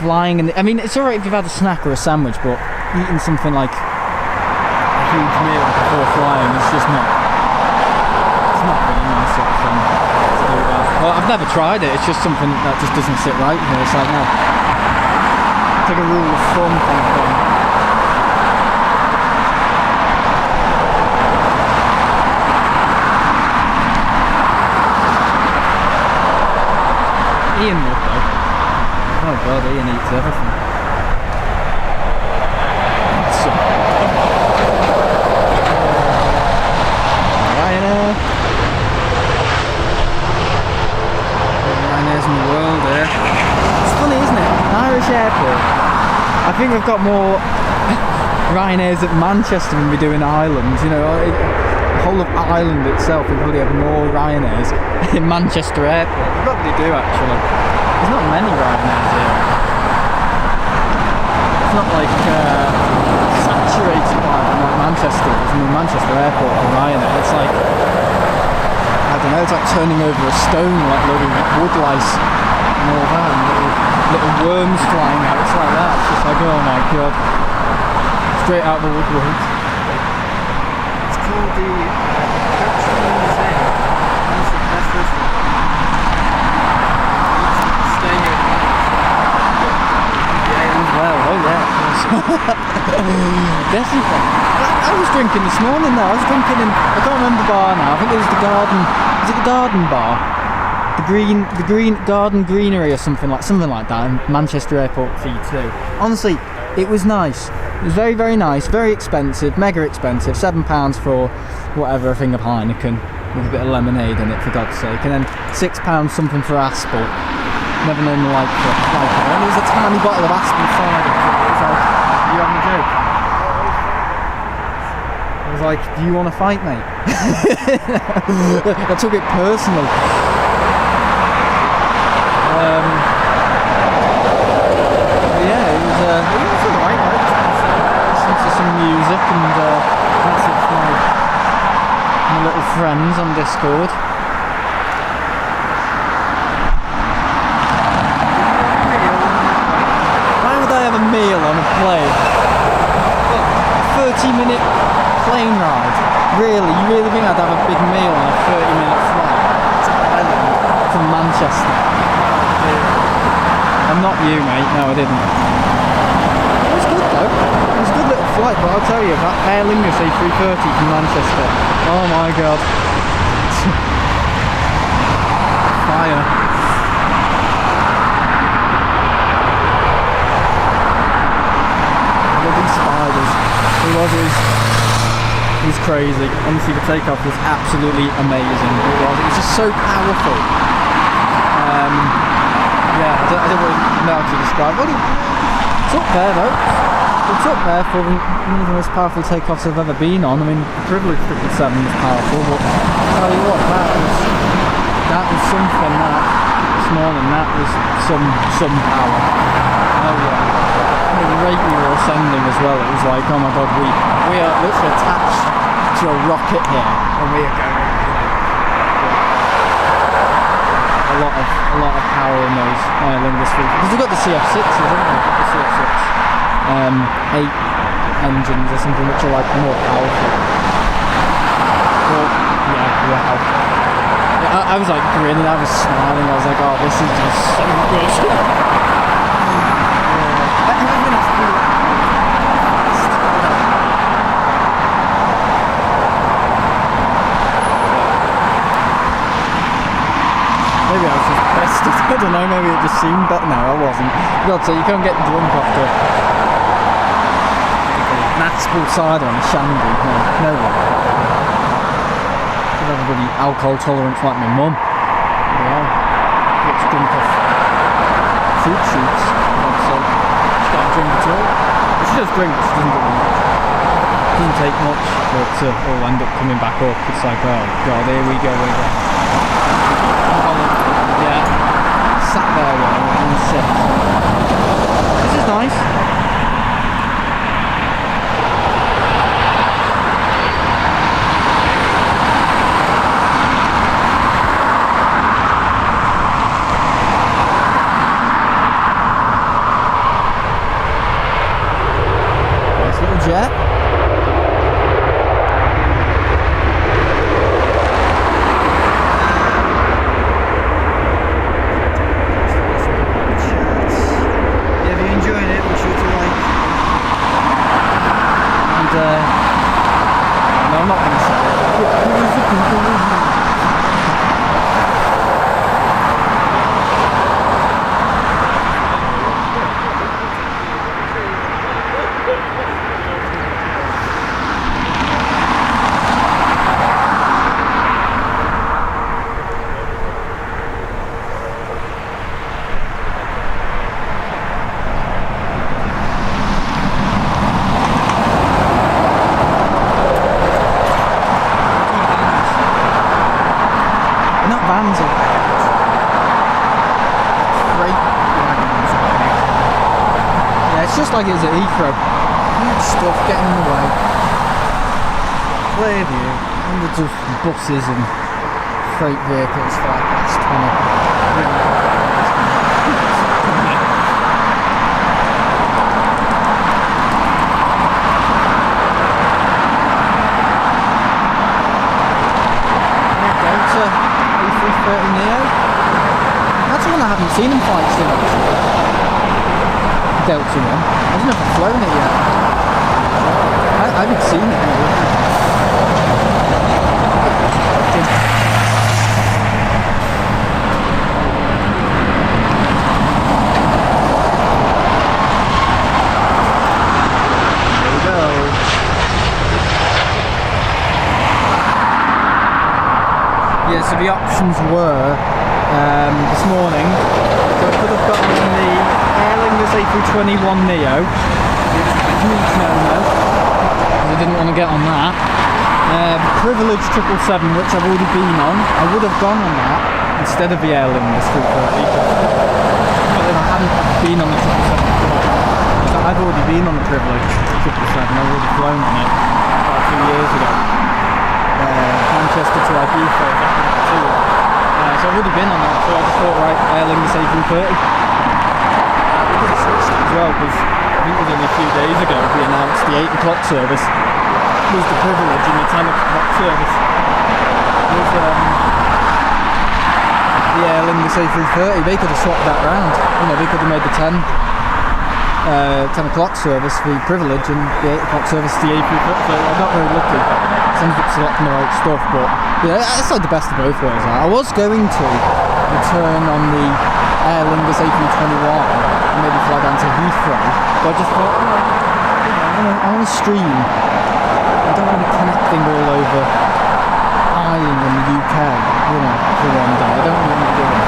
flying in the, I mean, it's alright if you've had a snack or a sandwich, but eating something like a huge meal before flying is just not, it's not really nice sort of thing to do that. Well, I've never tried it, it's just something that just doesn't sit right with me. It's like, no, it's like a rule of thumb kind of thing. Ian would though. Oh god, Ian eats everything. Ryanair's in the world here. It's funny, isn't it? Irish airport. I think we've got more Ryanairs at Manchester than we do in Ireland. You know, the whole of Ireland itself, we probably have more Ryanairs in Manchester airport. We probably do actually. There's not many Ryanairs here. It's not like saturated by them like Manchester is. I mean, Manchester airport or Ryanair, it's like, I don't know, it's like turning over a stone, like little wood lice and all that, and little worms flying out. It's like that. It's just like, oh my god, straight out of the woodwork. It's called the Cultural Museum. That's this one. Stay here at night. Yeah, as well. Oh yeah. Definitely. I was drinking this morning though. I was drinking in, I can't remember the bar now. I think it was the Garden. Was it the Garden Bar? The green Garden Greenery or something like that in Manchester Airport V2. Honestly, it was nice. It was very, very nice. Very expensive, mega expensive. £7 for whatever, a thing of Heineken with a bit of lemonade in it, for God's sake, and then £6 something for Aspel. Never known the like for it. And there was a tiny bottle of Aspel cider. It was like, are you having a joke? I was like, do you want to fight, mate? I took it personal. Yeah, it was alright, right? Listen to some music and message my little friends on Discord. Why would I have a meal on a plane? A 30-minute plane ride? Really? You really think I'd have a big meal on a 30-minute flight to Ireland from Manchester? I'm not you, mate. No, I didn't. It was good though. It was a good little flight, but I'll tell you, that Aerlingus A330 from Manchester. Oh my god. Fire. Bloody spiders. It was crazy. Honestly, the takeoff was absolutely amazing. It was just so powerful. Yeah, I don't really know how to describe it. It's up there though. It's up there for one of the most powerful takeoffs I've ever been on. I mean, the Privilege 777 was powerful, but I'll tell you what, that was something that this morning, that was some power. Oh yeah. And the rate we were ascending as well, it was like, oh my god, we are literally attached to a rocket here, and we are going. A lot of power in those Aerlingus because we've got the CF6s, haven't we? The CF6 8 engines or something, which are like more powerful. But yeah, wow. Yeah, I was like grinning, I was smiling, I was like, oh, this is just so good. Maybe I was just bested, I don't know, maybe it just seemed better. No, I wasn't. God, so you can't get drunk after an Aspel cider and a shandy. No way. I've everybody alcohol tolerance like my mum. Yeah. Gets drunk off fruit shoots. So she can't drink at all. But she does drink, but she doesn't drink much. Doesn't take much, but it'll end up coming back up. It's like, oh god, here we go again. Yeah, sat there and sick. This is nice. I'm not going to say it. Like it was at Heathrow. Huge stuff getting in the way. Clear view. Hundreds of buses and freight vehicles fly past. Delta A330neo. That's one I haven't seen in flight still actually. Delta one. I don't know if I've flown it yet. I haven't seen it yet. There we go. Yeah, so the options were this morning. So I could have gotten the Aerlingus A321neo. Huge no-no. I didn't want to get on that. Privilege 777, which I've already been on. I would have gone on that instead of the Aerlingus 330. But then I hadn't been on the 777. So I've already been on the Privilege 777. I've already flown on it about 2 years ago. Manchester to Ibiza, so I've already been on that, so I just thought, right, Aerlingus A330. As well, because I think it was only a few days ago we announced the 8 o'clock service was the Privilege and the 10 o'clock service was the Aerlingus A330. They could have swapped that round, you know, they could have made the 10 o'clock service the Privilege and the 8 o'clock service the A330, so I got very lucky. Sounds like selecting the right stuff, but yeah, it's like the best of both worlds. I was going to return on the Aerlingus A321 and maybe fly down to Heathrow, but I just thought, I want to stream. I don't want to be connecting all over Ireland and the UK, you know, for one day. I don't really want to do it.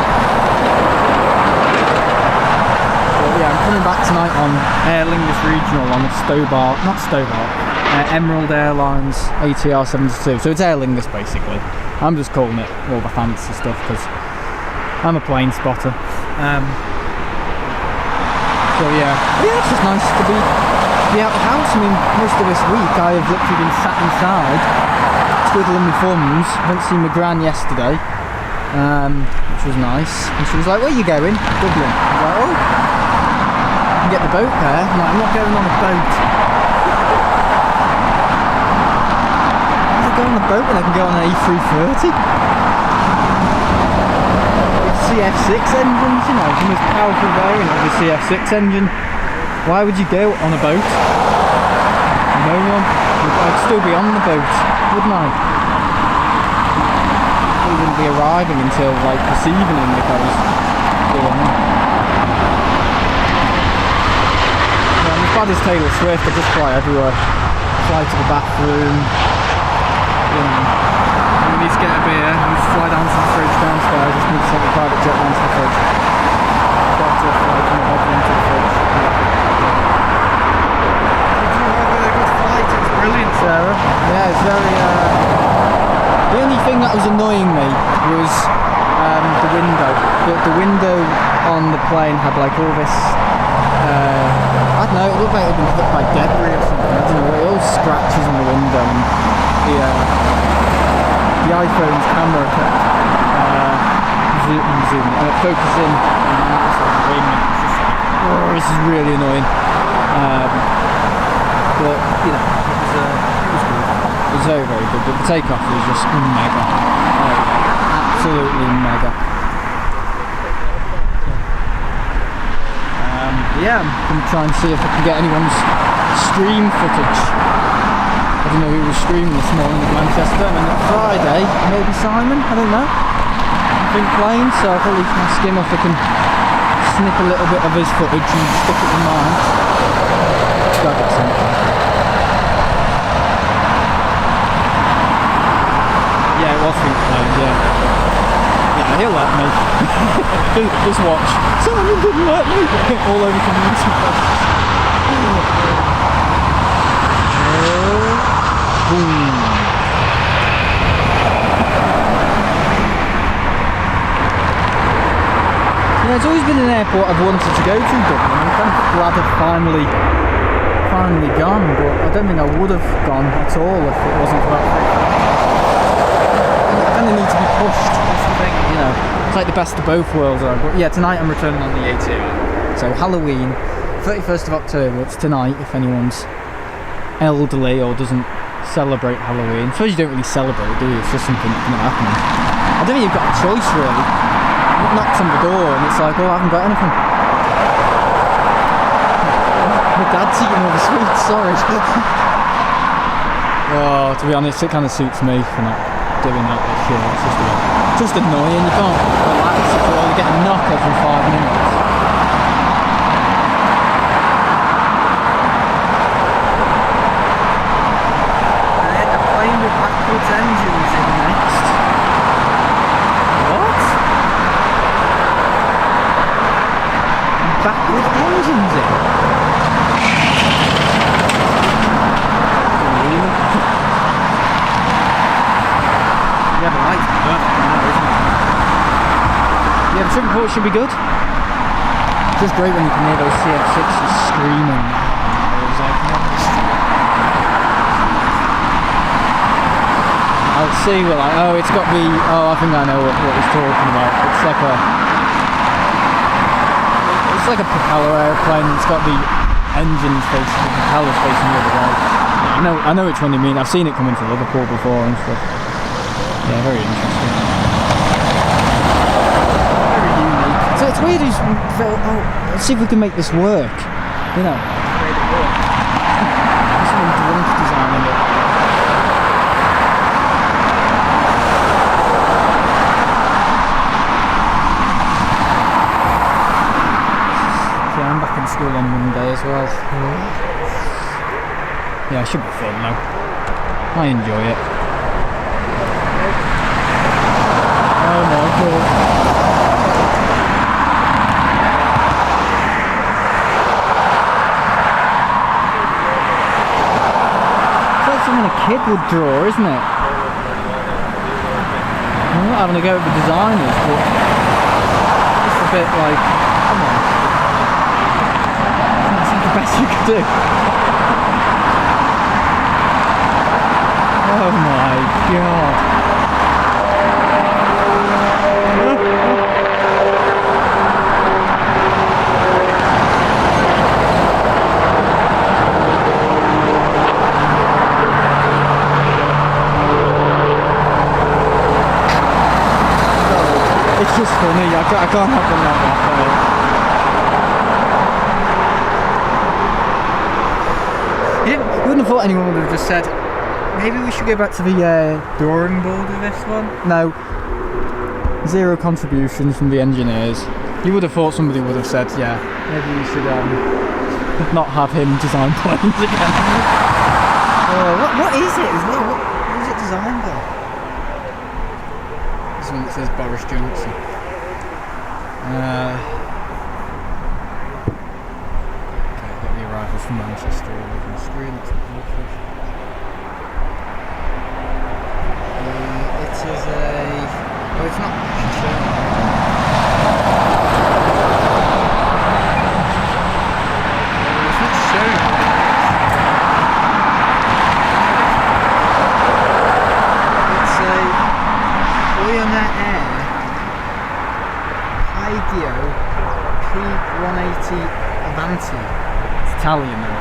But yeah, I'm coming back tonight on Aerlingus Regional on Emerald Airlines ATR 72. So it's Aerlingus basically. I'm just calling it all the fancy stuff because I'm a plane spotter. So yeah, it's just nice to be out of the house. I mean, most of this week I have literally been sat inside, twiddling my thumbs. Went to see my gran yesterday, which was nice. And she was like, "Where are you going?" Dublin. I was like, "Oh, you can get the boat there." I'm like, "I'm not going on a boat." Why do I go on a boat when I can go on an A330? CF6 engines, you know, the most powerful variant of the CF6 engine. Why would you go on a boat? No one. I'd still be on the boat, wouldn't I? We wouldn't be arriving until like this evening if I was doing it. Yeah, I'm as bad as Taylor Swift. I just fly everywhere. Fly to the bathroom. You know. We need to get a beer, we just fly down to the fridge downstairs, just need to take a private jet down to the fridge. Go to the flight from the bedroom to the fridge. Did you have a good flight? It was brilliant, Sarah. Yeah, it's very... The only thing that was annoying me was the window. The window on the plane had like all this... I don't know, it looked like it had been hit by debris or something. I don't know, all scratches on the window and the iPhone's camera kept zooming and it focused in on the outside of the wing, and it's just like, oh, this is really annoying. But you know, it was good. It was very, very good. But the takeoff was just mega, absolutely mega. Yeah, I'm going to try and see if I can get anyone's stream footage of don't know who was streaming this morning in Manchester, and then Friday, maybe Simon, I don't know. I think playing, so I'll probably ask him if I can snip a little bit of his footage and stick it in mine. That gets something. Yeah, it was think playing, yeah. Yeah, he'll let me. Just watch. Someone didn't let me. All over community posts. Boom. Yeah, it's always been an airport I've wanted to go to, Dublin. I'm kind of glad I've finally gone, but I don't think I would have gone at all if it wasn't for that fact. I kind of need to be pushed, that's the thing, you know. It's like the best of both worlds, right? But yeah, tonight I'm returning on the 18th. So Halloween, 31st of October, it's tonight if anyone's elderly or doesn't celebrate Halloween. I suppose you don't really celebrate, do you? It's just something that's going to happen. I don't think you've got a choice, really. It knocks on the door and it's like, oh, I haven't got anything. My dad's eating all the sweets, sorry. Oh, to be honest, it kind of suits me for not doing that this year. It's just annoying, you can't relax at all, you get a knock every 5 minutes. With backwards engines in next. What? Backwards engines in? Yeah, the light's perfect now, isn't it? Yeah, the trip report should be good. It's just great when you can hear those CF6s screaming. I'll see, we're like, oh, it's got the, oh, I think I know what he's talking about. It's like a propeller airplane. It's got the engines facing, the propellers facing the other way. Yeah, I know which one you mean. I've seen it come into Liverpool before and stuff. Yeah, very interesting. Very unique. So it's weird. Let's see if we can make this work. You know. There's someone drunk designing it. I'm back in school on Monday as well. Yeah, it should be fun though. I enjoy it. Oh my god. It's like something a kid would draw, isn't it? I'm not having a go at the designers, but it's a bit like, come on. Best you could do. Oh my god. It's just funny, I can't have them like that. You wouldn't have thought anyone would have just said, maybe we should go back to the drawing board with this one. No. 0 contributions from the engineers. You would have thought somebody would have said, yeah, maybe we should not have him design planes again. What is it as well? What is it designed by? This one that says Boris Johnson. From Manchester on the screen. It is a... Oh, it's not showing. It's not showing. It's a Ryanair Air Ideo P180 Avanti. Italian though.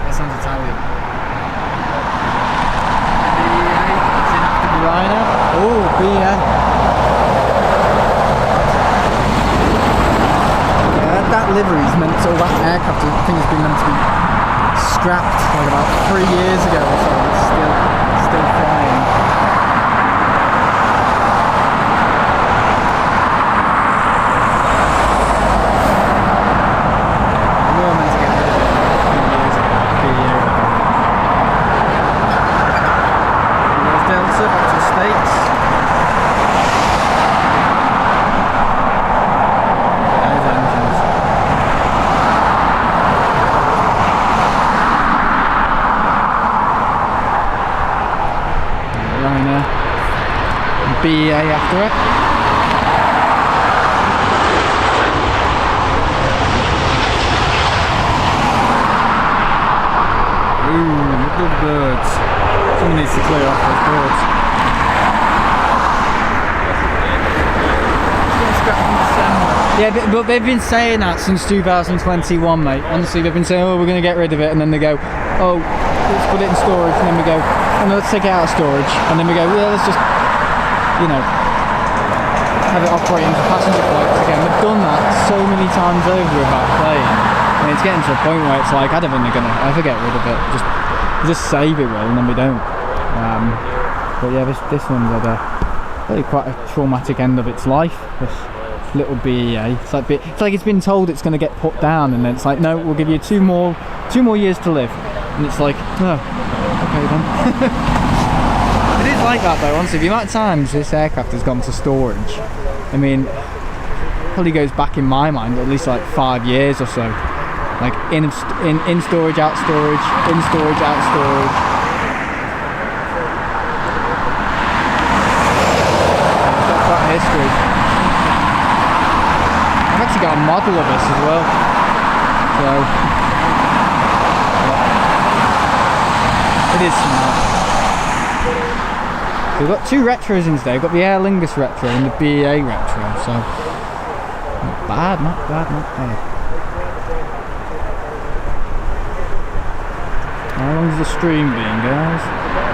That sounds Italian. Is it after the Ryanair? Oh, BN. Yeah, that livery is meant to, that aircraft I think has been meant to be scrapped like about 3 years ago or so. It's still flying. We were meant to get rid of it a few years ago, a year ago. And there's Delta back to the States. Those engines. Liner. BA after it. Ooh, look at the birds. Someone needs to clear off those birds. Yeah, but they've been saying that since 2021, mate. Honestly, they've been saying, oh, we're going to get rid of it, and then they go, oh, let's put it in storage, and then we go, oh no, let's take it out of storage, and then we go, yeah, let's just, you know, have it operating for passenger flights again. We've done that so many times over with that plane, and it's getting to a point where it's like, I don't think they're going to ever get rid of it. Just save it will, and then we don't. But yeah, this one's had really quite a traumatic end of its life. This little BEA. It's like it's been told it's going to get put down, and then it's like, no, we'll give you two more years to live, and it's like, no, okay then. It is like that though, honestly. The amount of times this aircraft has gone to storage, I mean, probably goes back in my mind at least like 5 years or so. Like in storage, out storage, in storage, out storage. It's got quite a history. I've actually got a model of this as well. So it is smart. So we've got two retros in today. We've got the Aerlingus retro and the BA retro. So not bad, not bad, not bad. How long's the stream been, guys? There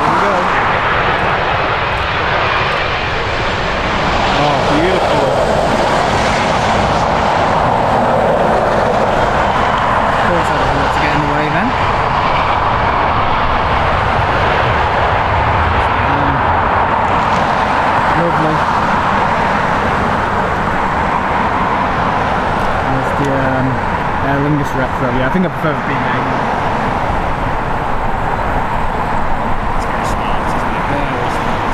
we go. Oh, beautiful. Of course, I don't want to get in the way then. Lovely. The Aerlingus retro, yeah, I think I prefer the BA. It's very smart, isn't it? Very smart.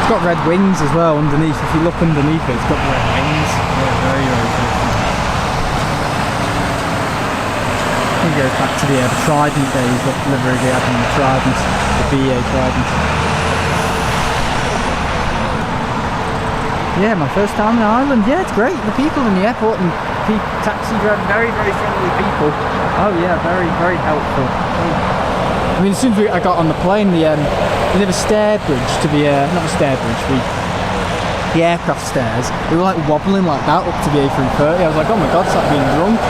It's got red wings as well underneath. If you look underneath it, it's got red wings. Yeah, very, very cool. It goes back to the Trident days, what delivery they had on the Trident, the BA Trident. Yeah, my first time in Ireland. Yeah, it's great. The people in the airport and taxi driver, very, very friendly people. Oh yeah, very, very helpful. I mean, as soon as I got on the plane, the stair bridge to the not the stair bridge, the aircraft stairs. We were like wobbling like that up to the A330. I was like, oh my god, it's like being drunk.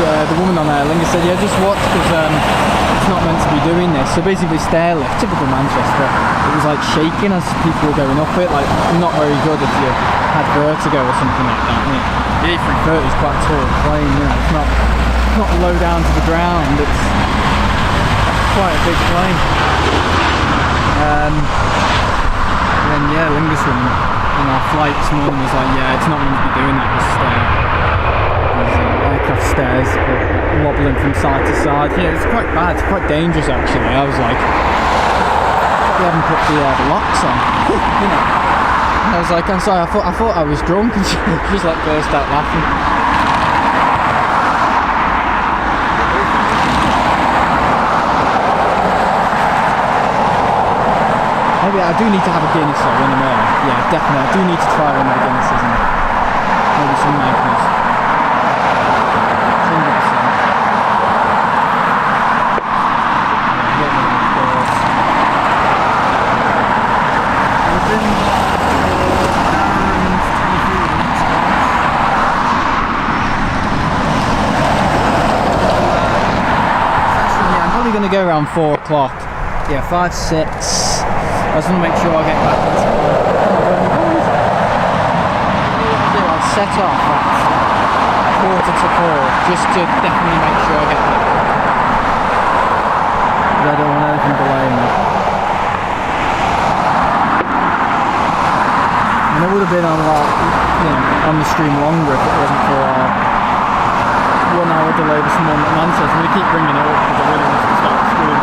The woman on Aerlingus said, yeah, just watch because it's not meant to be doing this. So basically stair lift, typical Manchester, it was like shaking as people were going up it, like not very good if you had vertigo or something like that. I mean, the A330 is quite a tall plane, you know, it's not low down to the ground, it's quite a big plane. And then yeah, Lingus on our flight this morning was like, yeah, it's not meant to be doing that, this stair. Aircraft stairs wobbling from side to side. Yeah, it's quite bad. It's quite dangerous actually. I was like, we haven't put the locks on, you know. And I was like, I'm sorry. I thought I was drunk, and she just like burst out laughing. Maybe I do need to have a Guinness though when I'm there. Yeah, definitely. I do need to try one of the Guinnesses and maybe some Magners. Going to go around 4 o'clock Yeah, 5, 6. I just want to make sure I get back into I'll set off at 3:45 just to definitely make sure I get back. I don't want anything delaying me. And it would have been on on the stream longer if it wasn't for our 1 hour delay this morning at Manchester. I'm going to keep bringing it up because I really want to start the stream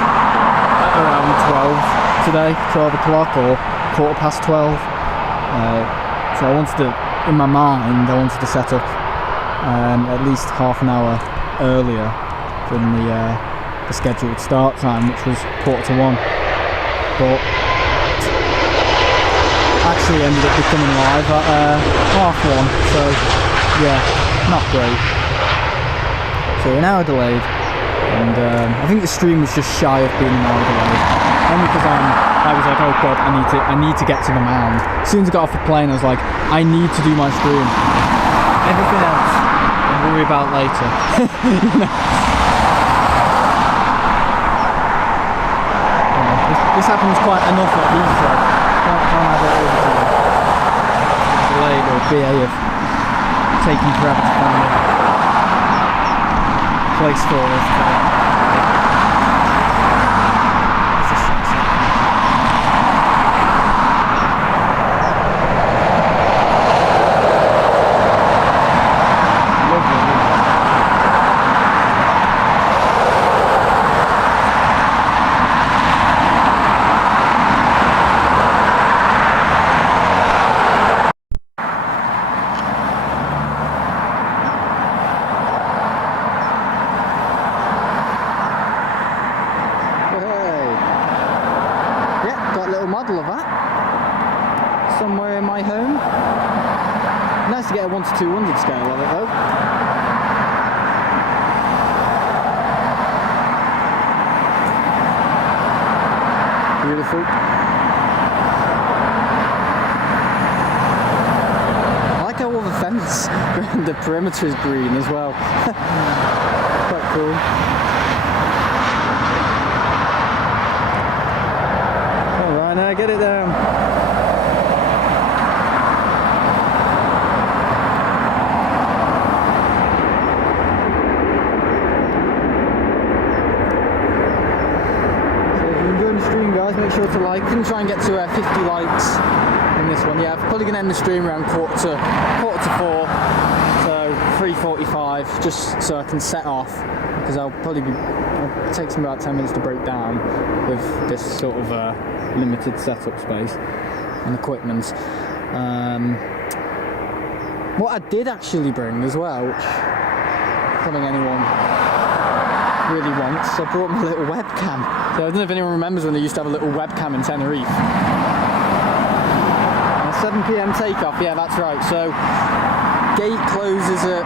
at around 12 today, 12 o'clock or 12:15. So I wanted to, in my mind, I wanted to set up at least half an hour earlier than the scheduled start time, which was 1:45. But actually ended up becoming live at 1:30. So yeah, not great. So an hour delayed, and I think the stream was just shy of being an hour delayed. Only because I was like, oh god, I need to get to the mound. As soon as I got off the plane, I was like, I need to do my stream. Everything else, I'll worry about later. This happens quite enough at Heathrow. Can't have it all the time. Delayed or BA of taking forever to find me. Place for us. Model of that somewhere in my home. Nice to get a 1 to 200 scale of it though. Beautiful. I like how all the fence around the perimeter is green as well. Quite cool. Now get it down. So if you're enjoying the stream, guys, make sure to like and try and get to 50 likes in this one. Yeah, I'm probably going to end the stream around quarter to 4, so 3:45, just so I can set off, because it'll take me about 10 minutes to break down with this sort of limited setup space and equipment. What I did actually bring as well, which something anyone really wants, I brought my little webcam. So I don't know if anyone remembers when they used to have a little webcam in Tenerife. 7 PM takeoff, yeah, that's right. So gate closes at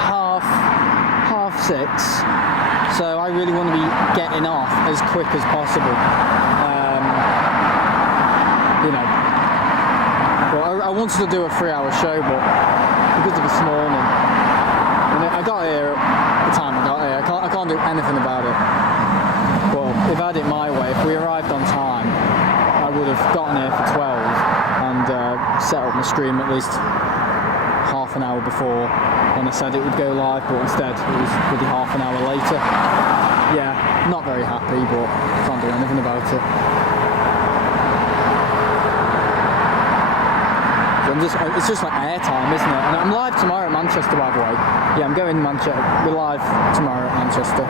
half 6. So I really want to be getting off as quick as possible. Well, I wanted to do a 3-hour show, but because of this morning, I got here at the time I got here. I can't do anything about it. But if I had it my way, if we arrived on time, I would have gotten here for 12 and set up my stream at least half an hour before when I said it would go live, but instead it was really half an hour later. Yeah, not very happy, but can't do anything about it. It's just like airtime, isn't it? And I'm live tomorrow at Manchester, by the way. Yeah, I'm going to Manchester. We're live tomorrow at Manchester.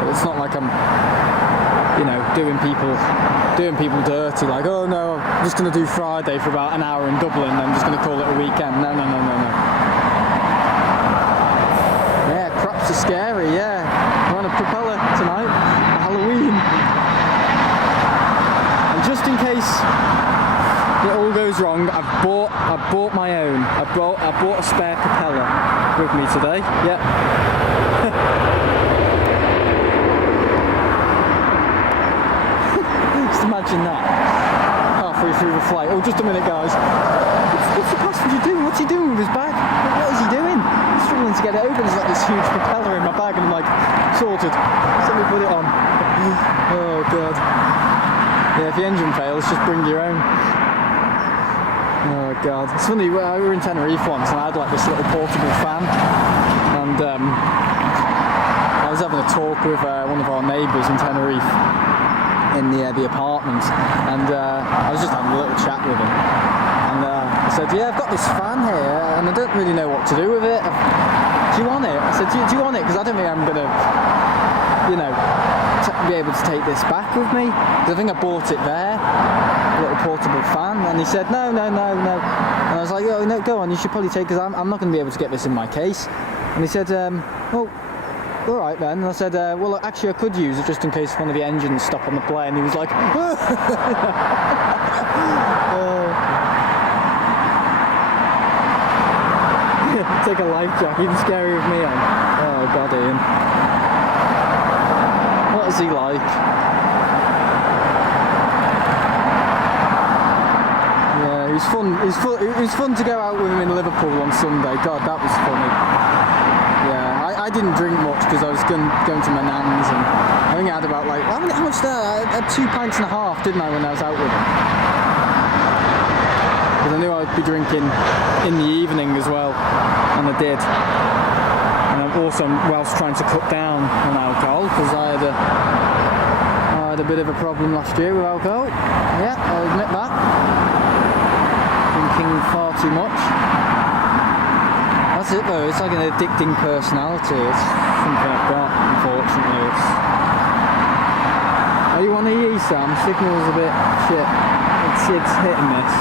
So it's not like I'm, doing people dirty. Like, oh no, I'm just going to do Friday for about an hour in Dublin. And I'm just going to call it a weekend. No. Yeah, crops are scary. Yeah, we're on a propeller tonight for Halloween. And just in case it all goes wrong, I bought my own. I bought a spare propeller with me today. Yep. Just imagine that halfway through the flight. Oh, just a minute, guys. what's the passenger doing? What's he doing with his bag? What is he doing? I'm struggling to get it open. There's like this huge propeller in my bag, and I'm like, sorted. So let me put it on. Oh god. Yeah, if the engine fails, just bring your own. Oh god. It's funny, we were in Tenerife once, and I had like this little portable fan, and I was having a talk with one of our neighbours in Tenerife in the apartment, and I was just having a little chat with him, and I said, yeah, I've got this fan here and I don't really know what to do with it. Do you want it? I said, do you want it? Because I don't think I'm gonna, you know, be able to take this back with me, because I think I bought it there, a little portable fan. And he said, no, and I was like, oh no, go on, you should probably take, because I'm not going to be able to get this in my case. And he said, well, alright then. And I said, well actually I could use it just in case one of the engines stop on the plane. And he was like, take a life jacket, even scary with me on. Oh god, Ian. What is he like? Yeah, it was fun to go out with him in Liverpool on Sunday. God, that was funny. Yeah, I didn't drink much because I was going to my nan's, and I think I had about like, how much there? I had 2 pints and a half, didn't I, when I was out with him? Because I knew I'd be drinking in the evening as well, and I did. And I'm also, whilst trying to cut down on alcohol, because I had a bit of a problem last year with alcohol. Yeah, I'll admit that. Drinking far too much. That's it though, it's like an addicting personality. It's something I've got, unfortunately. Are you on EE, Sam? Signal's a bit shit. It's hit and miss.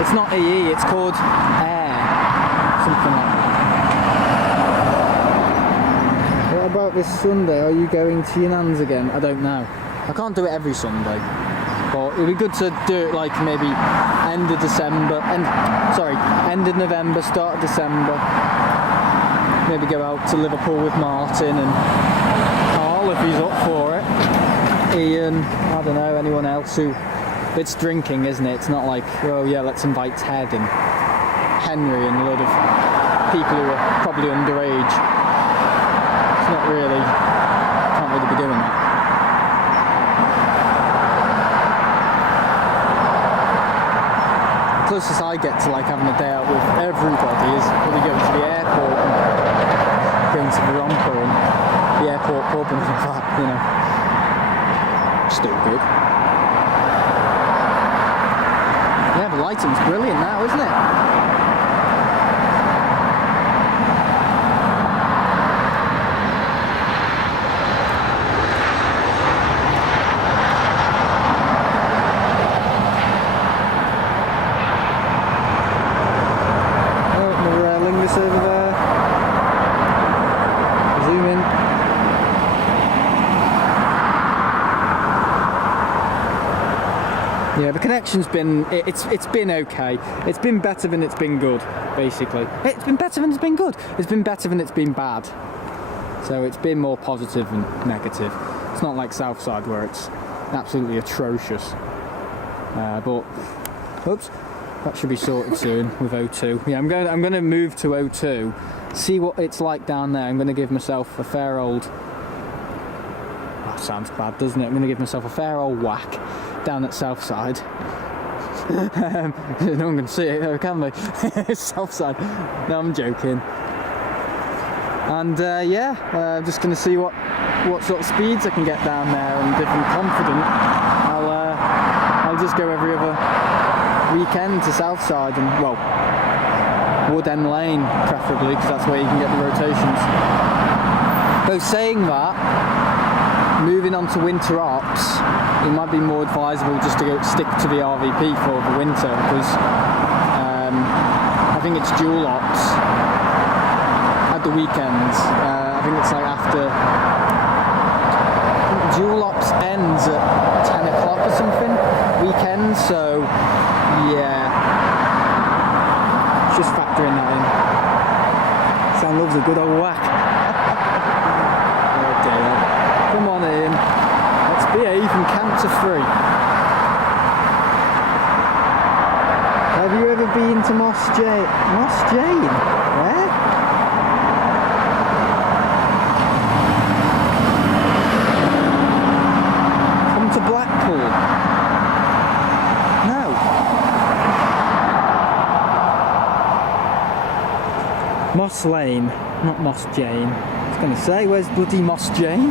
It's not EE, it's called air. Something like that. What about this Sunday? Are you going to your nan's again? I don't know. I can't do it every Sunday. But it'd be good to do it like maybe end of December. End of November, start of December. Maybe go out to Liverpool with Martin and Carl if he's up for it. Ian, I don't know, anyone else who... It's drinking, isn't it? It's not like, oh yeah, let's invite Ted and Henry and a load of people who are probably underage. It's not really... Can't really be doing that. The closest I get to like having a day out with everybody is probably going to the airport and going to the romper and the airport pub and all that, you know. Still good. Yeah, the lighting's brilliant now, isn't it? Oh, another Aerlingus over there. Zoom in. Yeah, the connection's been, it's been okay. It's been better than it's been good, basically. It's been better than it's been good. It's been better than it's been bad. So it's been more positive than negative. It's not like Southside where it's absolutely atrocious. But, oops, that should be sorted soon with O2. Yeah, I'm going to move to O2, see what it's like down there. I'm going to give myself a fair old... That sounds bad, doesn't it? I'm going to give myself a fair old whack down at Southside. No one can see it, can they? Southside. No, I'm joking. And yeah, I'm just going to see what sort of speeds I can get down there, and if I'm confident, I'll just go every other weekend to Southside and, well, Wood End Lane preferably, because that's where you can get the rotations. Though saying that, moving on to winter ops, it might be more advisable just to stick to the RVP for the winter, because I think it's dual ops at the weekends. I think it's like after... I think dual ops ends at 10 o'clock or something, weekends, so yeah. Just factoring that in. Sam loves a good old whack. Oh dear. Come on in. Let's behave and count to 3. Have you ever been to Moss Jane. Moss Jane? Where? Come to Blackpool. No. Moss Lane, not Moss Jane. I was going to say, where's bloody Moss Jane?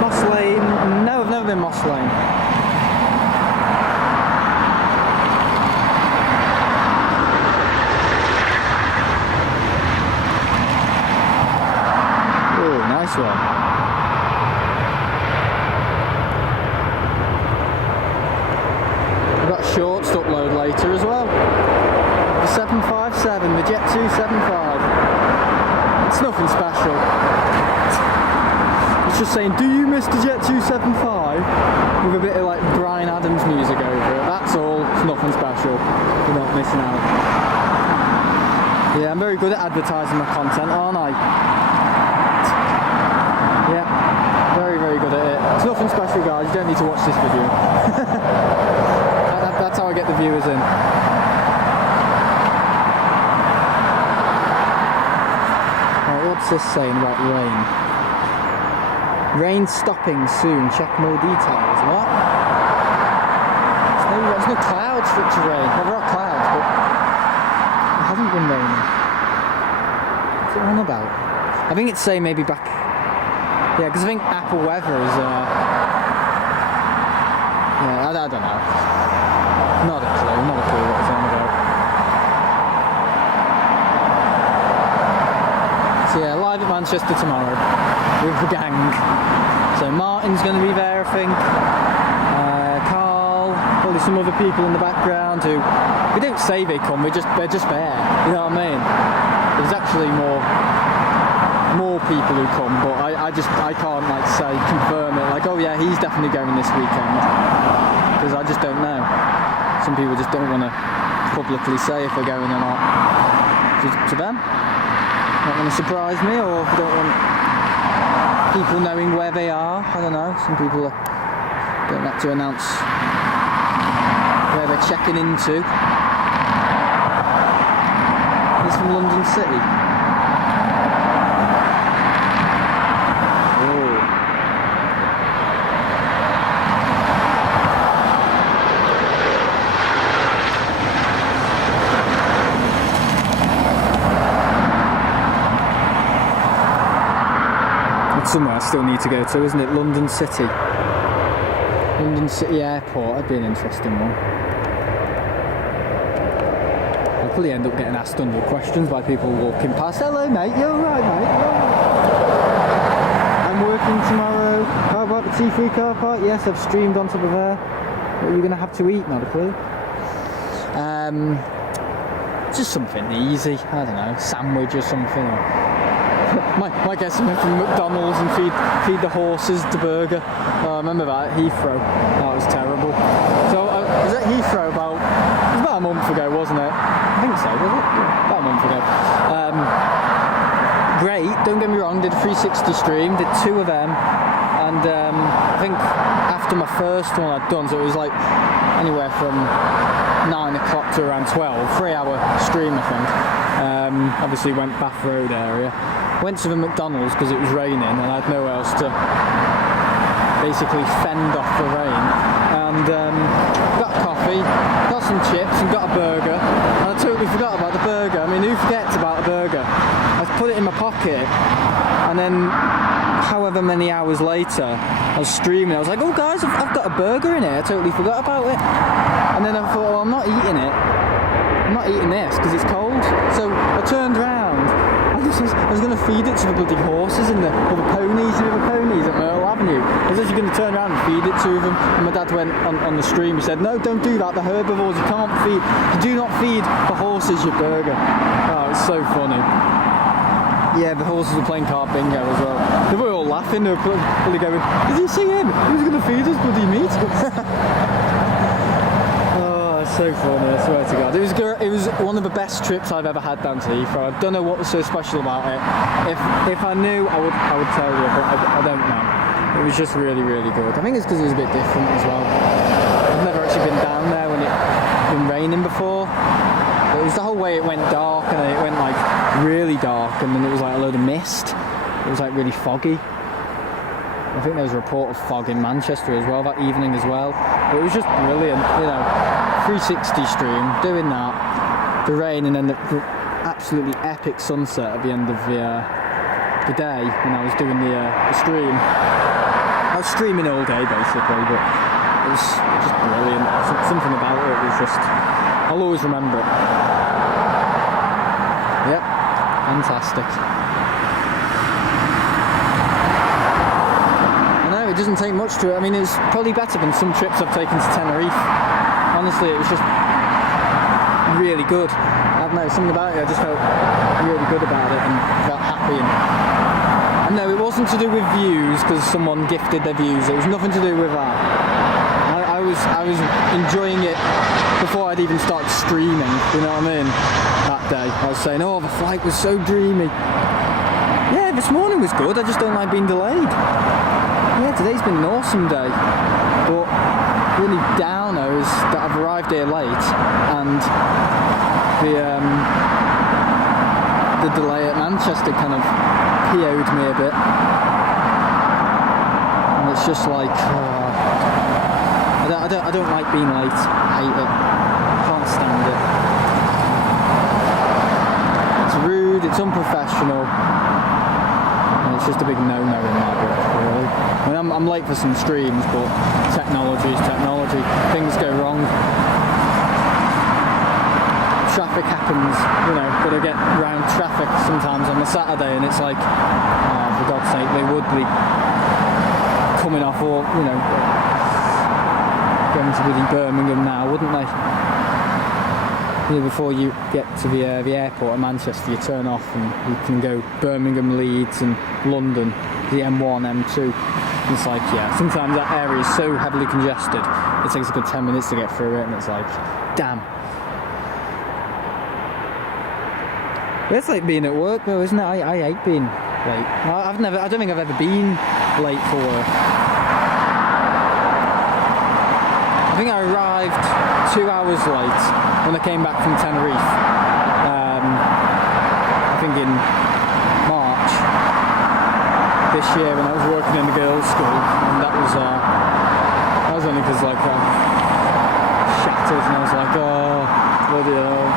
Moss Lane. No, I've never been Moss Lane. Nice one. We've got shorts to upload later as well. The 757, the Jet 275. It's nothing special. It's just saying, do you miss the Jet 275? With a bit of like Bryan Adams music over it. That's all. It's nothing special. You're not missing out. Yeah, I'm very good at advertising my content, aren't I? Yeah, very, very good at it. It's nothing special, guys. You don't need to watch this video. That's how I get the viewers in. Right, what's this saying about rain? Rain stopping soon. Check more details. What? There's no clouds for it to rain. Well, there are clouds, but it hasn't been raining. What's it on about? I think it's saying maybe back. Yeah, because I think Apple weather is, yeah, I don't know. Not a clue what it's on about. So yeah, live at Manchester tomorrow with the gang. So Martin's going to be there, I think. Carl, probably some other people in the background who, we don't say they come, they're just there. You know what I mean? There's actually more people who come, but I can't like say, confirm it, like, oh yeah, he's definitely going this weekend, because I just don't know. Some people just don't want to publicly say if they're going or not. To them, not want to surprise me, or don't want people knowing where they are. I don't know, some people don't like to announce where they're checking into. It's from London City. Somewhere I still need to go to, isn't it? London City. London City Airport, that'd be an interesting one. I'll probably end up getting asked 100 questions by people walking past. Hello mate, you alright mate? I'm working tomorrow. How about the T3 car park? Yes, I've streamed on top of there. What are you going to have to eat? Not a clue. Just something easy, I don't know, sandwich or something. Might get something from McDonald's and feed the horses the burger. Oh, I remember that at Heathrow. That was terrible. So I was at Heathrow it was about a month ago, wasn't it? I think so, was it? Yeah, about a month ago. Great, don't get me wrong, did a 360 stream, did 2 of them, and I think after my first one I'd done, so it was like anywhere from 9 o'clock to around 12, 3-hour stream I think. Obviously went Bath Road area. Went to the McDonald's because it was raining and I had nowhere else to basically fend off the rain. And got coffee, got some chips and got a burger. And I totally forgot about the burger. I mean, who forgets about a burger? I put it in my pocket and then however many hours later I was streaming. I was like, oh guys, I've got a burger in here. I totally forgot about it. And then I thought, well, I'm not eating it. I'm not eating this because it's cold. So I turned round. I was going to feed it to the bloody horses and the ponies, you know, the ponies at Myrtle Avenue. I was actually going to turn around and feed it to them. And my dad went on the stream, he said, no, don't do that, the herbivores, you do not feed the horses your burger. Oh, it's so funny. Yeah, the horses were playing card bingo as well. They were all laughing, they were probably going, did you see him? He was going to feed us bloody meat. So funny, I swear to God. It was one of the best trips I've ever had down to Heathrow. I don't know what was so special about it. If I knew, I would tell you, but I don't know. It was just really, really good. I think it's because it was a bit different as well. I've never actually been down there when it's been raining before. It was the whole way it went dark, and then it went like really dark, and then it was like a load of mist. It was like really foggy. I think there was a report of fog in Manchester as well that evening as well. But it was just brilliant, you know. 360 stream, doing that, the rain, and then the absolutely epic sunset at the end of the day when I was doing the stream. I was streaming all day basically, but it was just brilliant. Something about it was just, I'll always remember it. Yep, fantastic. I know, it doesn't take much to it. I mean, it's probably better than some trips I've taken to Tenerife. Honestly, it was just really good. I don't know, something about it, I just felt really good about it and felt happy. And no, it wasn't to do with views because someone gifted their views. It was nothing to do with that. I was enjoying it before I'd even started streaming, you know what I mean? That day, I was saying, oh, the flight was so dreamy. Yeah, this morning was good, I just don't like being delayed. Yeah, today's been an awesome day, but really downer is that I've arrived here late, and the delay at Manchester kind of PO'd me a bit, and it's just like I don't like being late. I hate it. Can't stand it. It's rude. It's unprofessional. And it's just a big no-no in my book, really. I mean, I'm late for some streams, but technology is technology. Things go wrong. Traffic happens, you know, got to get around traffic sometimes on a Saturday, and it's like, oh, for God's sake, they would be coming off, or, you know, going to bloody Birmingham now, wouldn't they? You know, before you get to the airport at Manchester, you turn off and you can go Birmingham, Leeds and London, the M1, M2. And it's like, yeah, sometimes that area is so heavily congested, it takes a good 10 minutes to get through it, and it's like, damn. But it's like being at work though, isn't it? I hate being late. I don't think I've ever been late for work. I think I arrived 2 hours late when I came back from Tenerife. I think in March this year when I was working in the girls' school, and that was only because like shattered, and I was like, oh bloody hell.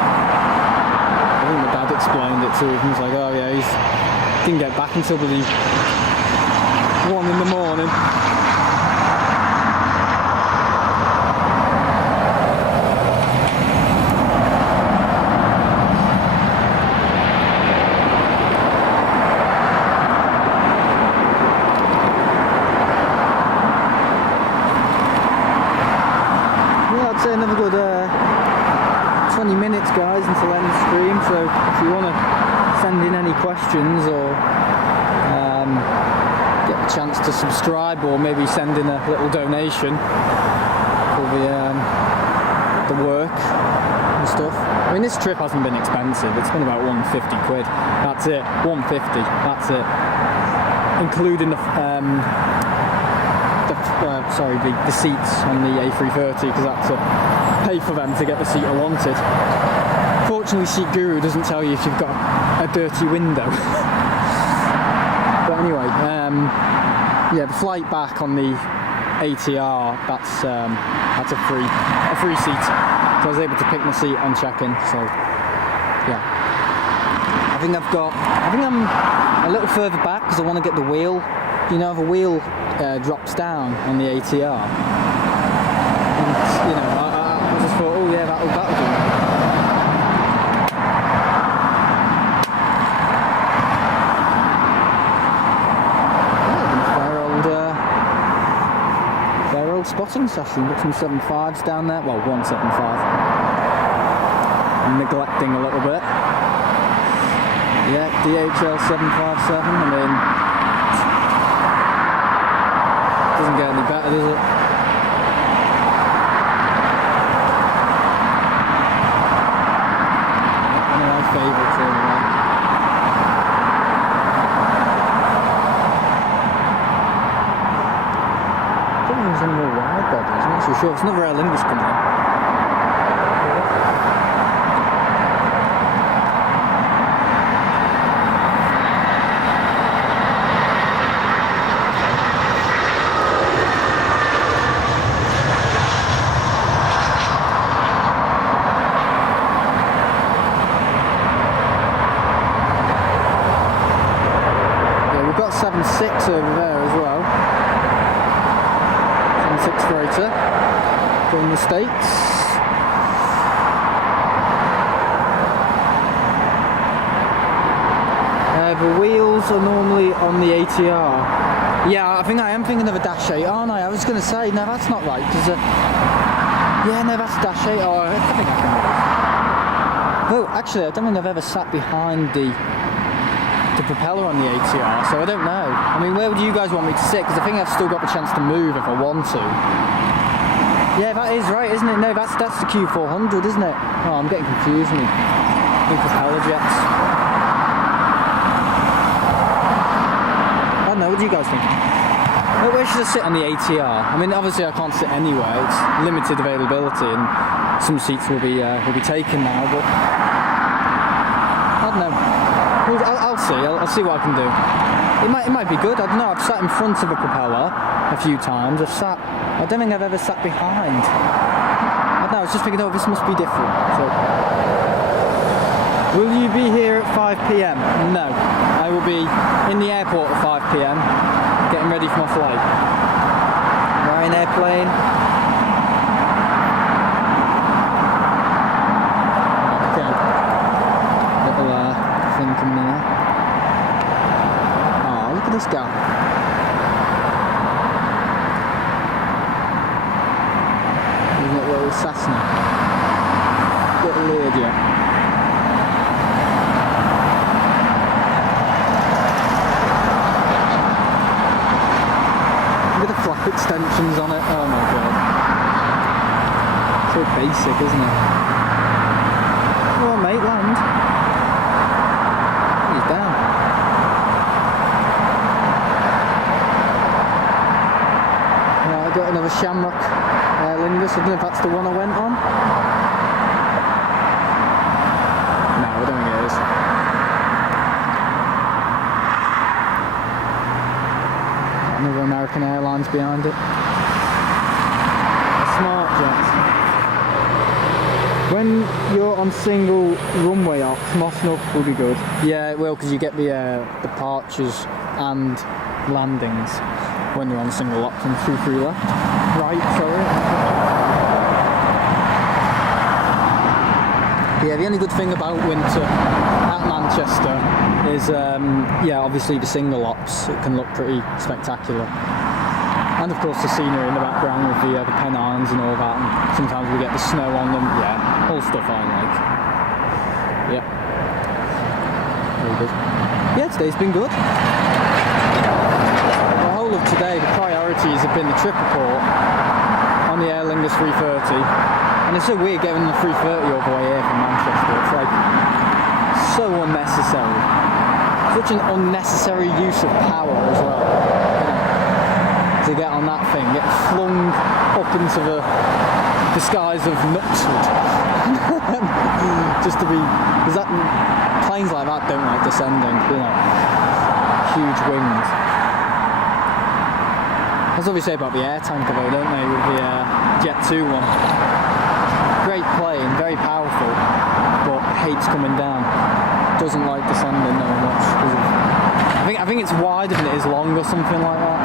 I think my dad explained it to him. He was like, oh yeah, he didn't get back until bloody 1 in the morning. Another good 20 minutes, guys, until end of stream. So if you want to send in any questions or get the chance to subscribe, or maybe send in a little donation for the work and stuff. I mean, this trip hasn't been expensive. It's been about 150 quid. That's it. 150. That's it. Including the seats on the A330, because I had to pay for them to get the seat I wanted. Fortunately, Seat Guru doesn't tell you if you've got a dirty window. But anyway, yeah, the flight back on the ATR, that's a free seat. So I was able to pick my seat on check-in. So yeah, I think I'm a little further back because I want to get the wheel. You know, the wheel drops down on the ATR, and you know, I just thought, oh yeah, that'll do. Fair old spotting session. Got some 7.5s down there. Well, 175. I'm neglecting a little bit. Yeah, DHL 757. I mean, doesn't get any better, does it? One of my favourites anyway. I don't think there's any more wide bodies, I'm not so sure. There's another Aerlingus coming in. We've got 7.6 over there as well. 7.6 freighter from the States. The wheels are normally on the ATR. Yeah, I think I am thinking of a Dash 8, aren't I? I was going to say, no, that's not right. Because, yeah, no, that's a Dash 8. Oh, I think I can move. Oh, actually, I don't think I've ever sat behind the propeller on the ATR, so I don't know. I mean, where would you guys want me to sit? Because I think I've still got the chance to move if I want to. Yeah, that is right, isn't it? No, that's the Q400, isn't it? Oh, I'm getting confused. Me propeller jets. I don't know. What do you guys think? Where should I sit on the ATR? I mean, obviously I can't sit anywhere. It's limited availability, and some seats will be taken now. But I don't know. I'll see. I'll see what I can do. It might be good. I don't know. I've sat in front of a propeller a few times. I don't think I've ever sat behind. I don't know. I was just thinking, oh, this must be different. So, will you be here at 5 p.m? No. I will be in the airport at 5 p.m. getting ready for my flight. Ryanair plane. Thinking there. Oh, look at this guy. Isn't it a little Cessna? Little Learjet. Look at the flap extensions on it. Oh my god. So basic, isn't it? Well, mate, land. He's down. Right, I got another Shamrock Aerlingus. I don't know if that's the one I went on. No, I don't think it is. Another American Airlines behind it. Smart jet. When you're on single runway ops, Mossnuff will be good. Yeah, it will, because you get the departures and landings when you're on single ops and 2-3 left. Right, sorry. Yeah, the only good thing about winter at Manchester is, yeah, obviously the single ops. It can look pretty spectacular. And of course the scenery in the background with the Pennines and all that, and sometimes we get the snow on them. Yeah, all stuff I like. Yeah. Very good. Yeah, today's been good. The whole of today, the priorities have been the trip report on the Aerlingus 330. And it's so weird getting the 330 all the way here from Manchester. It's like so unnecessary. Such an unnecessary use of power as well. To get on that thing, get flung up into the skies of Knutsford. Just to be, because that planes like that don't like descending, you know, huge wings. That's what we say about the air tanker though, don't they, with the Jet 2 one. Great plane, very powerful, but hates coming down. Doesn't like descending very much. I think it's wider than it is long or something like that.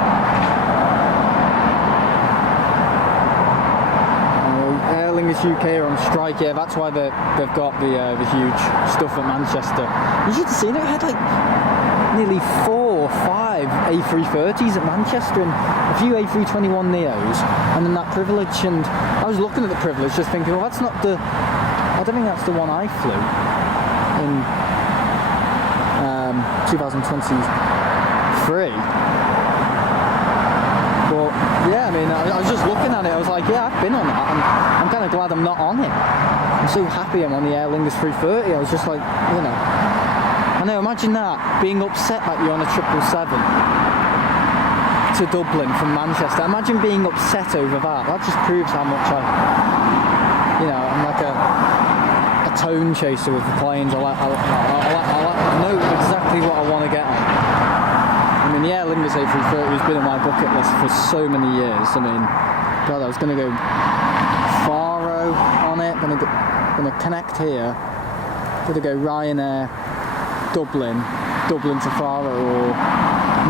Aerlingus UK are on strike, yeah, that's why they've got the huge stuff at Manchester. You should have seen it, we had like nearly 4 or 5 A330s at Manchester and a few A321neos, and then that Privilege, and I was looking at the Privilege just thinking, well, that's not the, I don't think that's the one I flew in 2023. But yeah, I mean, I was just looking at it, I was like, yeah, I've been on that, and I'm kind of glad I'm not on it. I'm so happy I'm on the Aerlingus 330. I was just like, you know, I know, imagine that, being upset that you're on a 777 to Dublin from Manchester. Imagine being upset over that. That just proves how much I'm like a tone chaser with the planes. I know exactly what I want to get on. I mean, the Aerlingus A330 has been on my bucket list for so many years. I mean, God, I was going to go Faro on it, going to connect here, going to go Ryanair, Dublin to Faro, or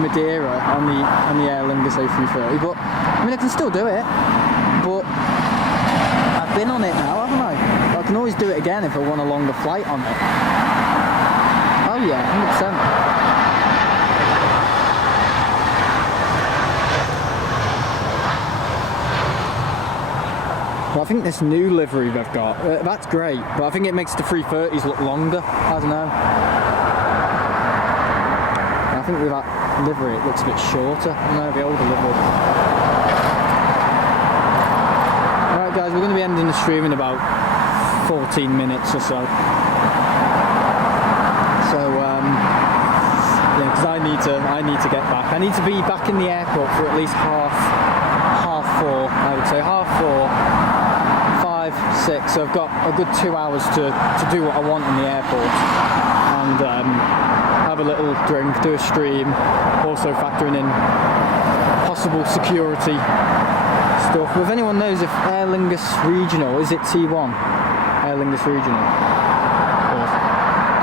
Madeira on the Aerlingus A330. But I mean, I can still do it, but I've been on it now, haven't I? I can always do it again if I want a longer flight on it. Oh yeah, 100%. Well, I think this new livery they've got, that's great, but I think it makes the 330s look longer. I don't know. I think with that livery it looks a bit shorter. I don't know, the older livery. Alright guys, we're going to be ending the stream in about 14 minutes or so. So, yeah, because I need to get back. I need to be back in the airport for at least half 4, I would say. Half 4. 6, so I've got a good 2 hours to do what I want in the airport, and have a little drink, do a stream, also factoring in possible security stuff. If anyone knows if Aerlingus Regional, is it T1? Aerlingus Regional? Or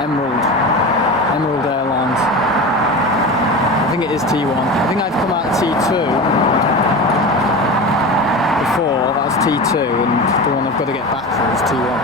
Emerald Airlines. I think it is T1. I think I've come out of T2. That's T2, and the one I've got to get back for is T1.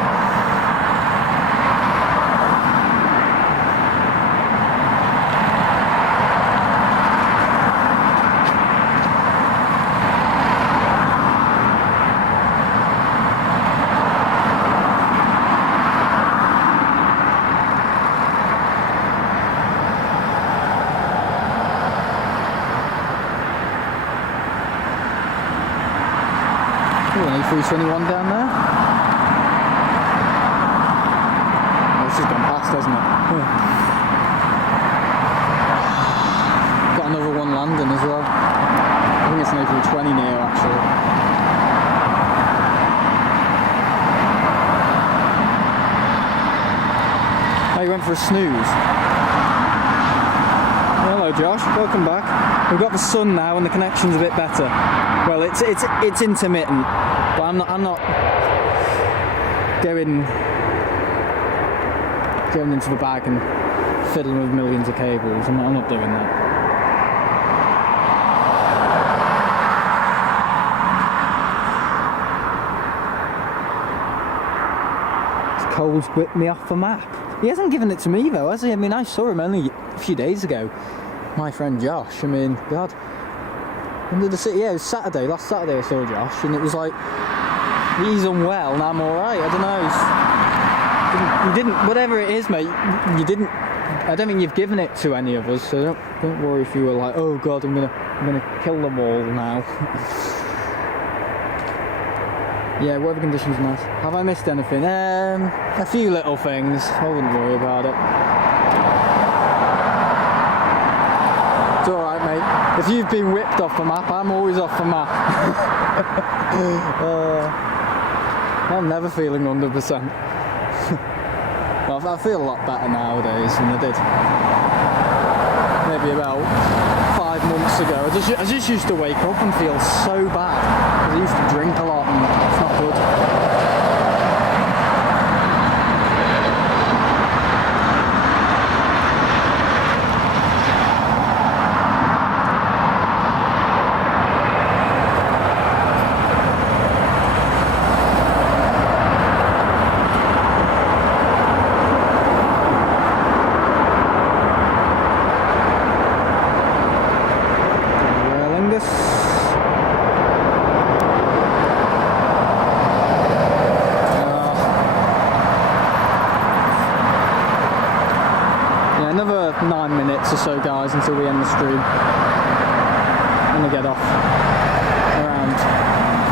An A321 down there. Oh, it's just gone past, hasn't it? Got another one landing as well. I think it's an A320 neo actually. Oh, you went for a snooze. Hello Josh, welcome back. We've got the sun now and the connection's a bit better. Well, it's intermittent, but I'm not going into the bag and fiddling with millions of cables. I'm not doing that. Cole's whipped me off the map. He hasn't given it to me though, has he? I mean, I saw him only a few days ago. My friend Josh, I mean, God. When did I see? Yeah, it was Saturday. Last Saturday I saw Josh, and it was like, he's unwell and I'm alright. I don't know. You didn't, whatever it is, mate, you didn't. I don't think you've given it to any of us, so don't worry if you were like, oh God, I'm gonna kill them all now. Yeah, weather conditions nice. Have I missed anything? A few little things. I wouldn't worry about it. It's alright, mate. If you've been whipped off the map, I'm always off the map. I'm never feeling 100%. Well, I feel a lot better nowadays than I did maybe about 5 months ago. I just used to wake up and feel so bad. I used to drink a lot and it's not good. Another 9 minutes or so, guys, until we end the stream. I'm gonna get off around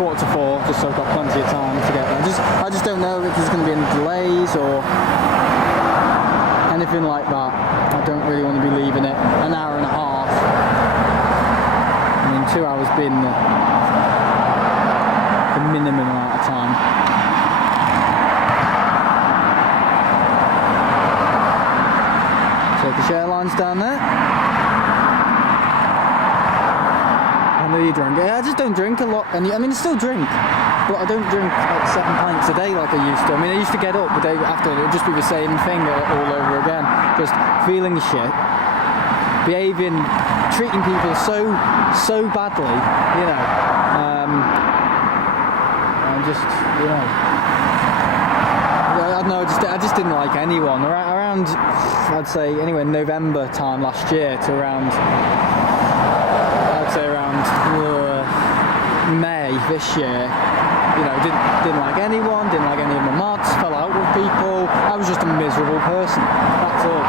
3:45, just so I've got plenty of time to get there. I just don't know if there's going to be any delays or anything like that. I don't really want to be leaving it an hour and a half. I mean, 2 hours being the minimum amount of time. Turkish Airlines down there. I know you drink. I just don't drink a lot, and I mean I still drink, but I don't drink like 7 pints a day like I used to. I mean I used to get up the day after, it would just be the same thing all over again, just feeling shit, behaving, treating people so badly, you know, and just, you know, I don't know, I just didn't like anyone. Around, I'd say anyway, November time last year to around, I'd say around May this year, you know, didn't like anyone, didn't like any of my mods, fell out with people. I was just a miserable person, that's all.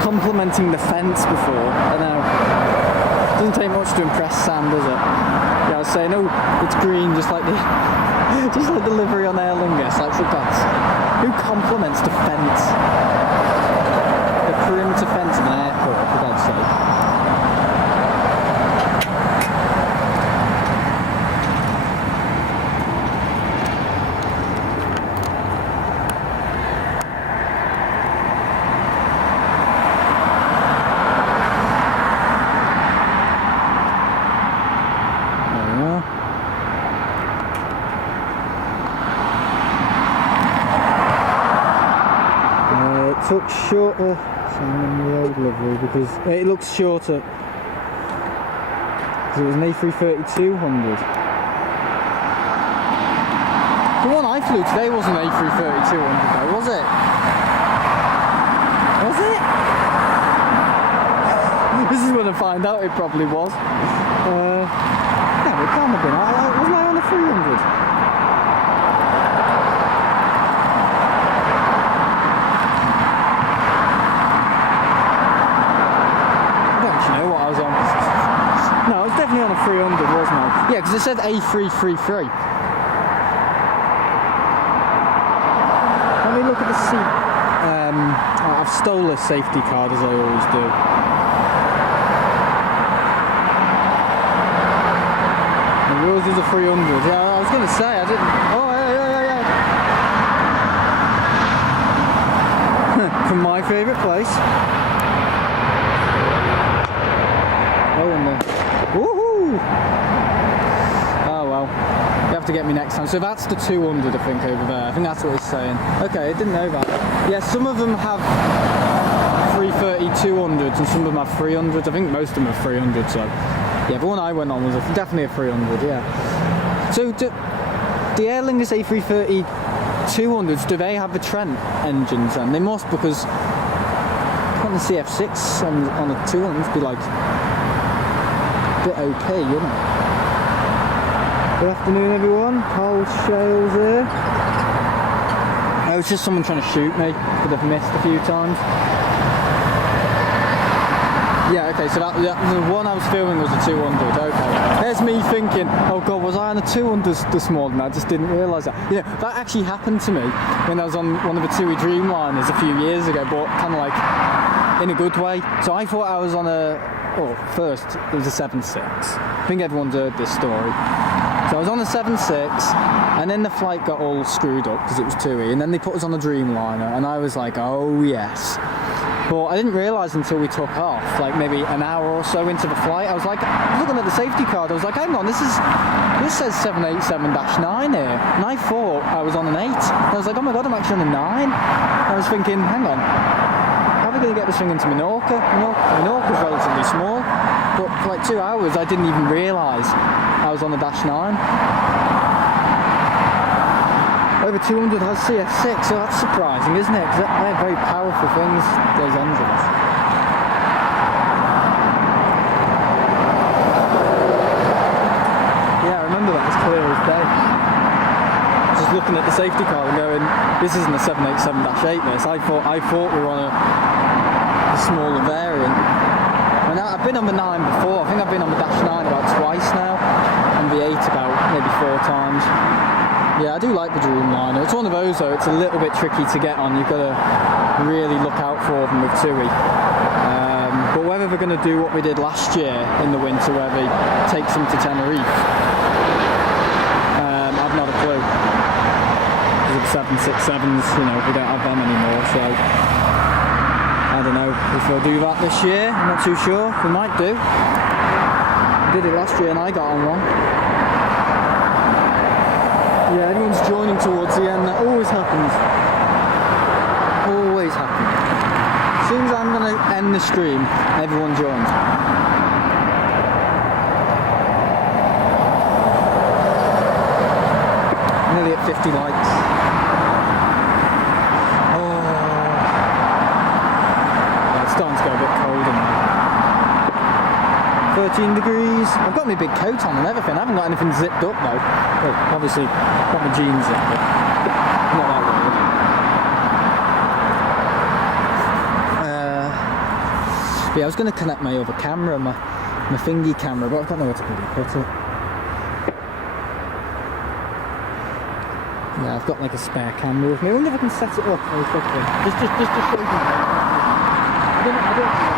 Complimenting the fence before, I know. Doesn't take much to impress Sam, does it? Yeah, I was saying, oh, it's green, just like the livery on Aerlingus. Like, for God's sake, who compliments the fence? The perimeter fence of an airport, for God's sake. Took shorter than the old livery because it looks shorter because it was an A330-200. The one I flew today wasn't an A330-200 though, was it? Was it? This is when I find out it probably was. Yeah, but it can't have been. Wasn't I on a 300? Definitely on a 300, wasn't I? Yeah, because it said A333. Let me look at the seat. I've stolen a safety card as I always do. And yours is a 300. Yeah, I was going to say, I didn't. Oh, yeah. From my favourite place. Oh, and the. Woohoo! Oh well, you have to get me next time. So that's the 200, I think, over there. I think that's what he's saying. Okay, I didn't know that. Yeah, some of them have 330-200s and some of them have 300s. I think most of them are 300. So yeah, the one I went on was definitely a 300. Yeah. So the Aerlingus A330-200s, do they have the Trent engines? And they must, because on the CF6 on a 200 must be like. Bit OP, you know. Good afternoon, everyone. Paul Shales here. Oh, it's just someone trying to shoot me that I've missed a few times. Yeah, okay, so the one I was filming was a 200. Okay, there's me thinking, oh god, was I on a 200 this morning? I just didn't realise that. Yeah, that actually happened to me when I was on one of the TUI Dreamliners a few years ago, but kind of like in a good way. So I thought I was on a. Oh, first, it was a 7.6. I think everyone's heard this story. So I was on a 7.6, and then the flight got all screwed up because it was TUI, and then they put us on a Dreamliner, and I was like, oh yes. But I didn't realise until we took off, like maybe an hour or so into the flight, I was like, looking at the safety card, I was like, hang on, this says 787-9 here, and I thought I was on an 8. And I was like, oh my god, I'm actually on a 9. I was thinking, hang on. How are we going to get this thing into Minorca? Minorca's relatively small, but for like 2 hours I didn't even realise I was on the -9. Over 200 has CF6, so that's surprising, isn't it? Because they're very powerful things, those engines. Yeah, I remember that as clear as day. Just looking at the safety car and going, this isn't a 787-8 this. I thought we were on a the smaller variant. And I've been on the 9 before. I think I've been on the Dash 9 about twice now, and the 8 about maybe 4 times. Yeah, I do like the Dreamliner. It's one of those though, it's a little bit tricky to get on. You've got to really look out for them with TUI. But whether they're going to do what we did last year in the winter, where they take some to Tenerife, I've not a clue. Because of 767s, you know, we don't have them anymore, so I don't know if they'll do that this year. I'm not too sure. We might do. We did it last year and I got on one. Yeah, everyone's joining towards the end. That always happens. Always happens. As soon as I'm going to end the stream, everyone joins. Nearly at 50 likes. Oh. Yeah, it's starting to go a bit colder now. 13 degrees. I've got my big coat on and everything. I haven't got anything zipped up though. Well, obviously, got my jeans zipped up. Not that weird. Yeah, I was going to connect my other camera, my thingy camera, but I've got nowhere to put it. Yeah, I've got like a spare camera with me. I wonder if I can set it up very quickly. Just to show you. I don't know.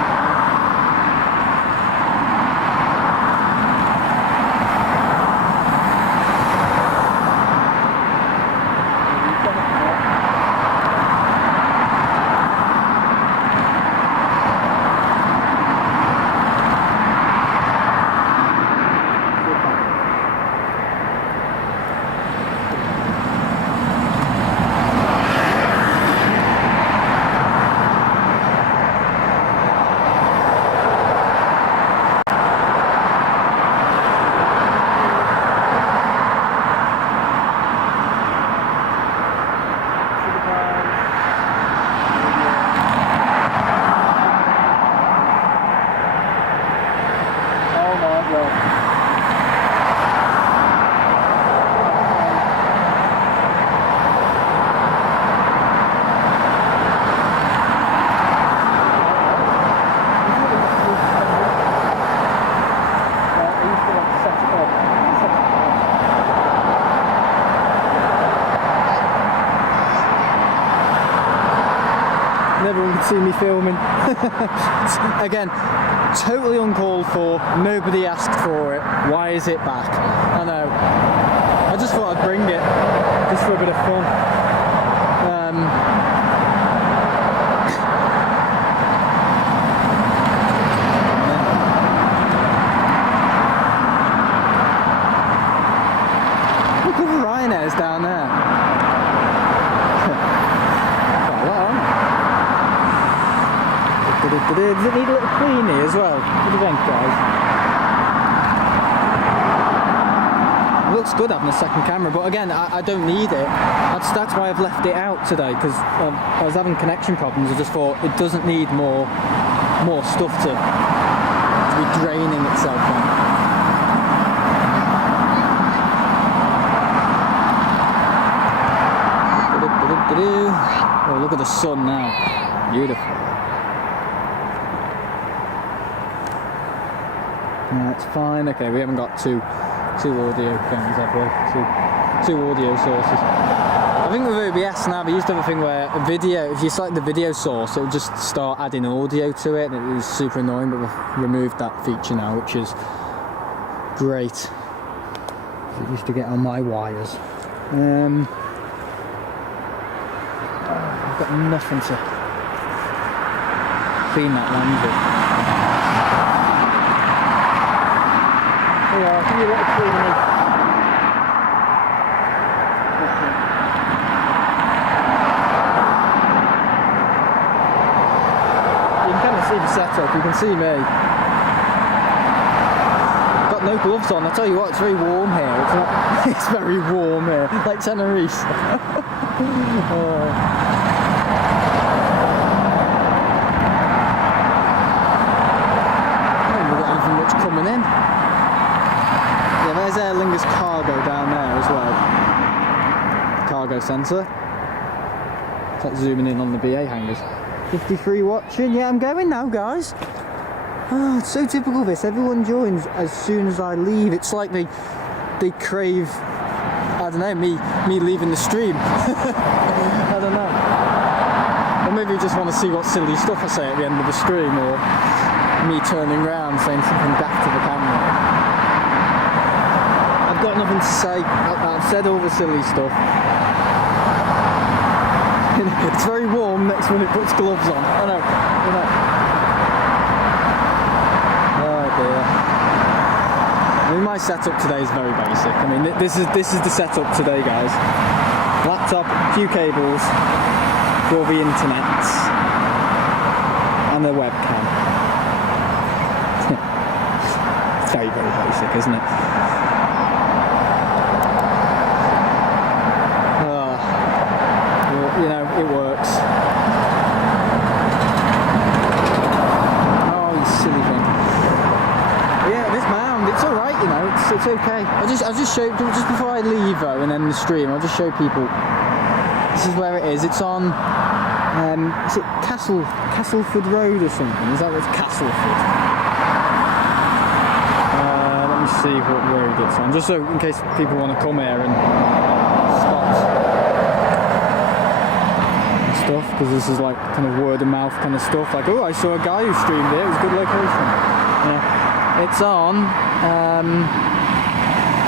Everyone can see me filming. Again, totally uncalled for, nobody asked for it. Why is it back? I know. I just thought I'd bring it, just for a bit of fun. Look at the Ryanairs down there. Does it need a little cleaning as well? What do you think, guys? It looks good having a second camera, but again, I don't need it. That's why I've left it out today, because I was having connection problems. I just thought it doesn't need more stuff to be draining itself on. Oh, look at the sun now. Beautiful. That's fine. Okay, we haven't got two audio things, have we? Two audio sources. I think with OBS now, they used to have a thing where a video, if you select the video source, it would just start adding audio to it, and it was super annoying, but we've removed that feature now, which is great. It used to get on my wires. I've got nothing to clean that lens with. Yeah, I'll give you a little cleaning. You can kind of see the setup, you can see me. Got no gloves on, I'll tell you what, it's very warm here. It's not, it's very warm here, like Tenerife. Much coming in. Yeah, there's Aerlingus cargo down there as well. Cargo centre. It's like zooming in on the BA hangars. 53 watching. Yeah, I'm going now, guys. Oh, it's so typical this. Everyone joins as soon as I leave. It's like they crave, I don't know, me leaving the stream. I don't know. Or maybe you just want to see what silly stuff I say at the end of the stream, or me turning around saying something daft to the camera. I've got nothing to say. I've said all the silly stuff. It's very warm next when it puts gloves on. I know. Oh dear. I mean, my setup today is very basic. I mean, this is the setup today, guys. Laptop, a few cables for the internet, and a webcam. It's very, very basic, isn't it? You know, it works. Oh, you silly thing. Yeah, this mound, it's alright, you know, it's okay. I'll just show, just before I leave though and end the stream, I'll just show people. This is where it is. It's on, is it Castleford Road or something? Is that what's Castleford? Let me see what road it's on, just so in case people want to come here and spot stuff, because this is like kind of word of mouth kind of stuff, like, oh, I saw a guy who streamed it, it was a good location. Yeah, it's on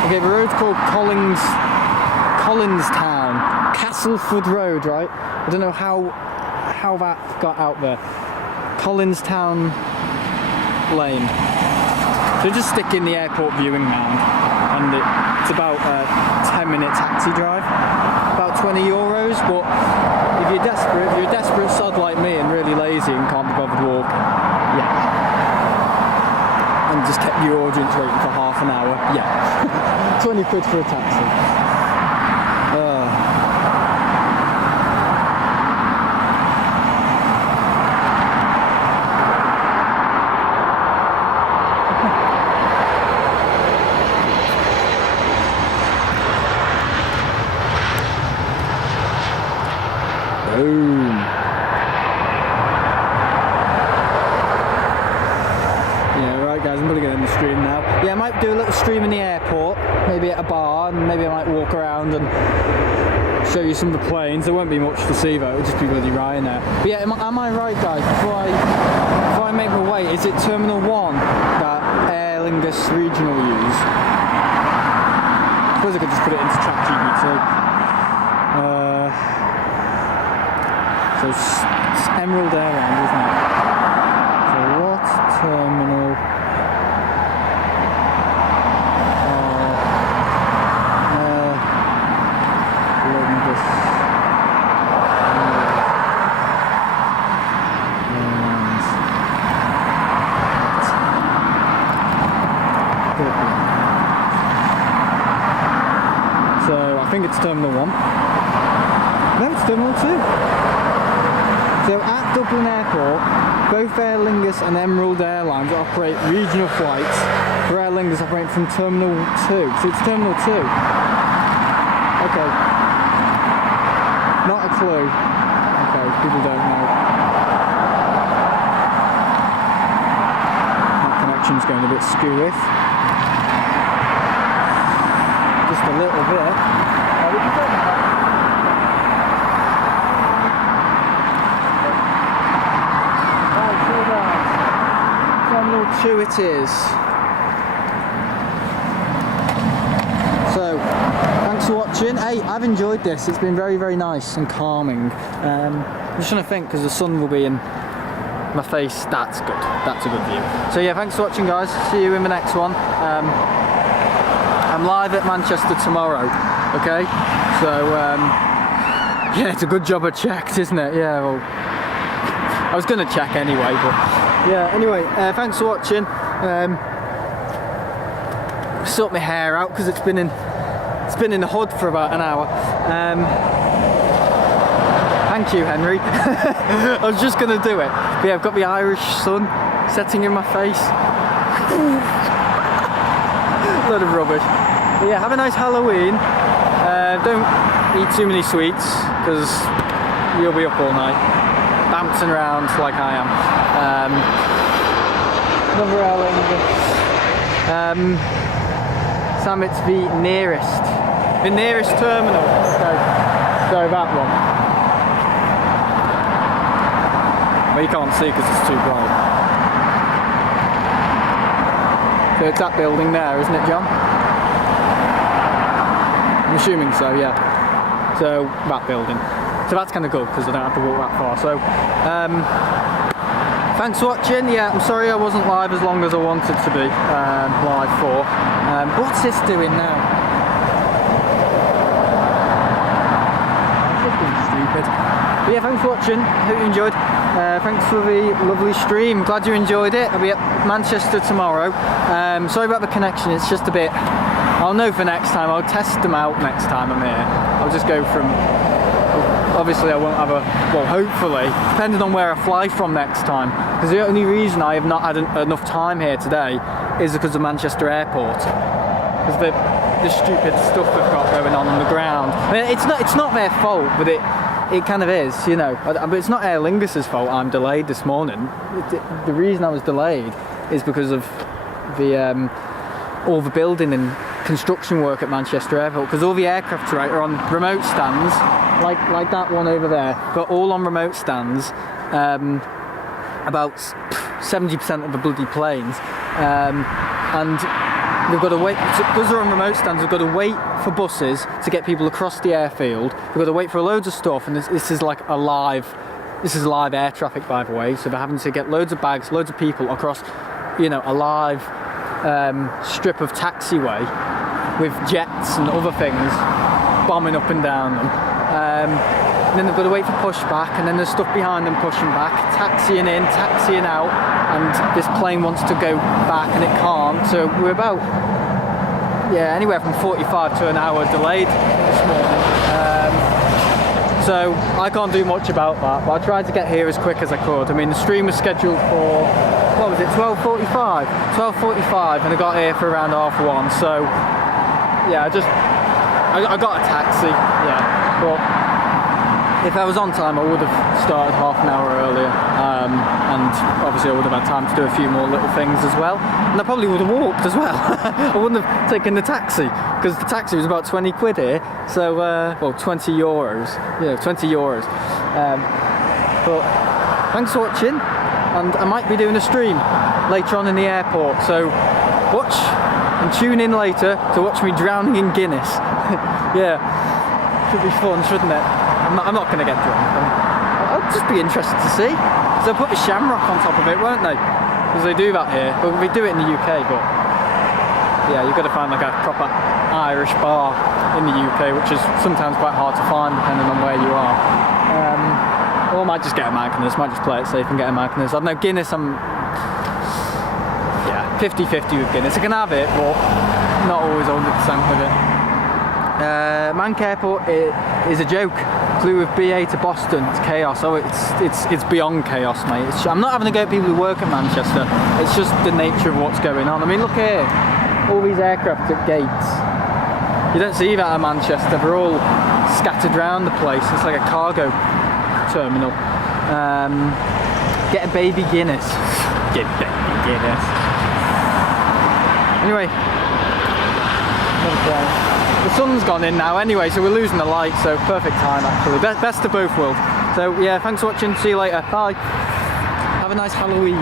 okay, the road's called Collinstown, Castleford Road, right? I don't know how that got out there. Collinstown Lane. So just stick in the airport viewing mound, and it's about a 10-minute taxi drive, about €20, but if you're a desperate sod like me and really lazy and can't be bothered walking, yeah. And just kept your audience waiting for half an hour, yeah. 20 quid for a taxi. Boom. Yeah, right guys, I'm gonna get in the stream now. Yeah, I might do a little stream in the airport, maybe at a bar, and maybe I might walk around and show you some of the planes. There won't be much to see though, it'll just be bloody Ryanair. But yeah, am I right guys, before I make my way, is it Terminal 1 that Aerlingus Regional use? I suppose I could just put it into ChatGPT. So it's Emerald Airlines, isn't it? So what terminal Aerlingus Airlines Dublin. So I think it's Terminal 1. No, it's Terminal 2. So at Dublin Airport, both Aerlingus and Emerald Airlines operate regional flights, for Aerlingus operating from Terminal 2. So it's Terminal 2. Okay. Not a clue. Okay, people don't know. That connection's going a bit skewy. Just a little bit. Terminal 2 it is. So, thanks for watching. Hey, I've enjoyed this. It's been very, very nice and calming. I'm just trying to think, because the sun will be in my face. That's good. That's a good view. So yeah, thanks for watching guys. See you in the next one. I'm live at Manchester tomorrow. Okay? So, yeah, it's a good job I checked, isn't it? Yeah, well, I was going to check anyway, but yeah, anyway, thanks for watching. Sort my hair out because it's been in the hood for about an hour. Thank you, Henry. I was just going to do it. But yeah, I've got the Irish sun setting in my face. Load of rubbish. But yeah, have a nice Halloween. Don't eat too many sweets because you'll be up all night. bouncing around like I am. Another Aerlingus. Sam, it's the nearest terminal. So that one. Well, you can't see because it's too bright. So it's that building there, isn't it, John? I'm assuming so, yeah. So that building. So that's kind of good because I don't have to walk that far. So thanks for watching. Yeah, I'm sorry I wasn't live as long as I wanted to be live for. What's this doing now? It's just being stupid. But yeah, thanks for watching. Hope you enjoyed. Thanks for the lovely stream. Glad you enjoyed it. I'll be at Manchester tomorrow. Sorry about the connection. It's just a bit. I'll know for next time. I'll test them out next time I'm here. I'll just go from. Obviously, I won't have a. Well, hopefully, depending on where I fly from next time. Because the only reason I have not had enough time here today is because of Manchester Airport. Because the stupid stuff they've got going on the ground. I mean, it's not their fault, but it kind of is, you know. But it's not Aer Lingus' fault I'm delayed this morning. The reason I was delayed is because of the all the building and construction work at Manchester Airport. Because all the aircraft are on remote stands, like that one over there, but all on remote stands. About 70% of the bloody planes, and we've got to wait, because they're on remote stands, we've got to wait for buses to get people across the airfield. We've got to wait for loads of stuff, and this is like live air traffic, by the way, so they're having to get loads of bags, loads of people across, you know, a live strip of taxiway with jets and other things bombing up and down them. And then they've got to wait for pushback, and then there's stuff behind them pushing back, taxiing in, taxiing out, and this plane wants to go back and it can't. So we're about, anywhere from 45 to an hour delayed this morning. So I can't do much about that, but I tried to get here as quick as I could. I mean, the stream was scheduled for, what was it, 12:45? 12:45, and I got here for around 1:30. So yeah, I got a taxi, but if I was on time, I would have started half an hour earlier, and obviously I would have had time to do a few more little things as well, and I probably would have walked as well. I wouldn't have taken the taxi, because the taxi was about 20 quid here, so, well, 20 euros, 20 euros. But thanks for watching, and I might be doing a stream later on in the airport, so watch and tune in later to watch me drowning in Guinness. Yeah, should be fun, shouldn't it? I'm not going to get drunk. I'll just be interested to see. So they'll put a shamrock on top of it, won't they? Because they do that here. Well, we do it in the UK, but yeah, you've got to find like a proper Irish bar in the UK, which is sometimes quite hard to find depending on where you are. Or I might just get a Magnus, might just play it safe and get a Magnus. I don't know, Guinness, I'm 50-50 with Guinness. I can have it, but not always 100% with it. Manc Airport is a joke. Flew with BA to Boston. It's chaos. Oh, it's beyond chaos, mate. I'm not having to go at people who work at Manchester. It's just the nature of what's going on. I mean, look here, all these aircraft at gates. You don't see that at Manchester. They're all scattered around the place. It's like a cargo terminal. Get a baby Guinness. Get baby Guinness. Anyway. The sun's gone in now anyway, so we're losing the light, so perfect time actually. Best of both worlds. So yeah, thanks for watching, see you later, bye. Have a nice Halloween.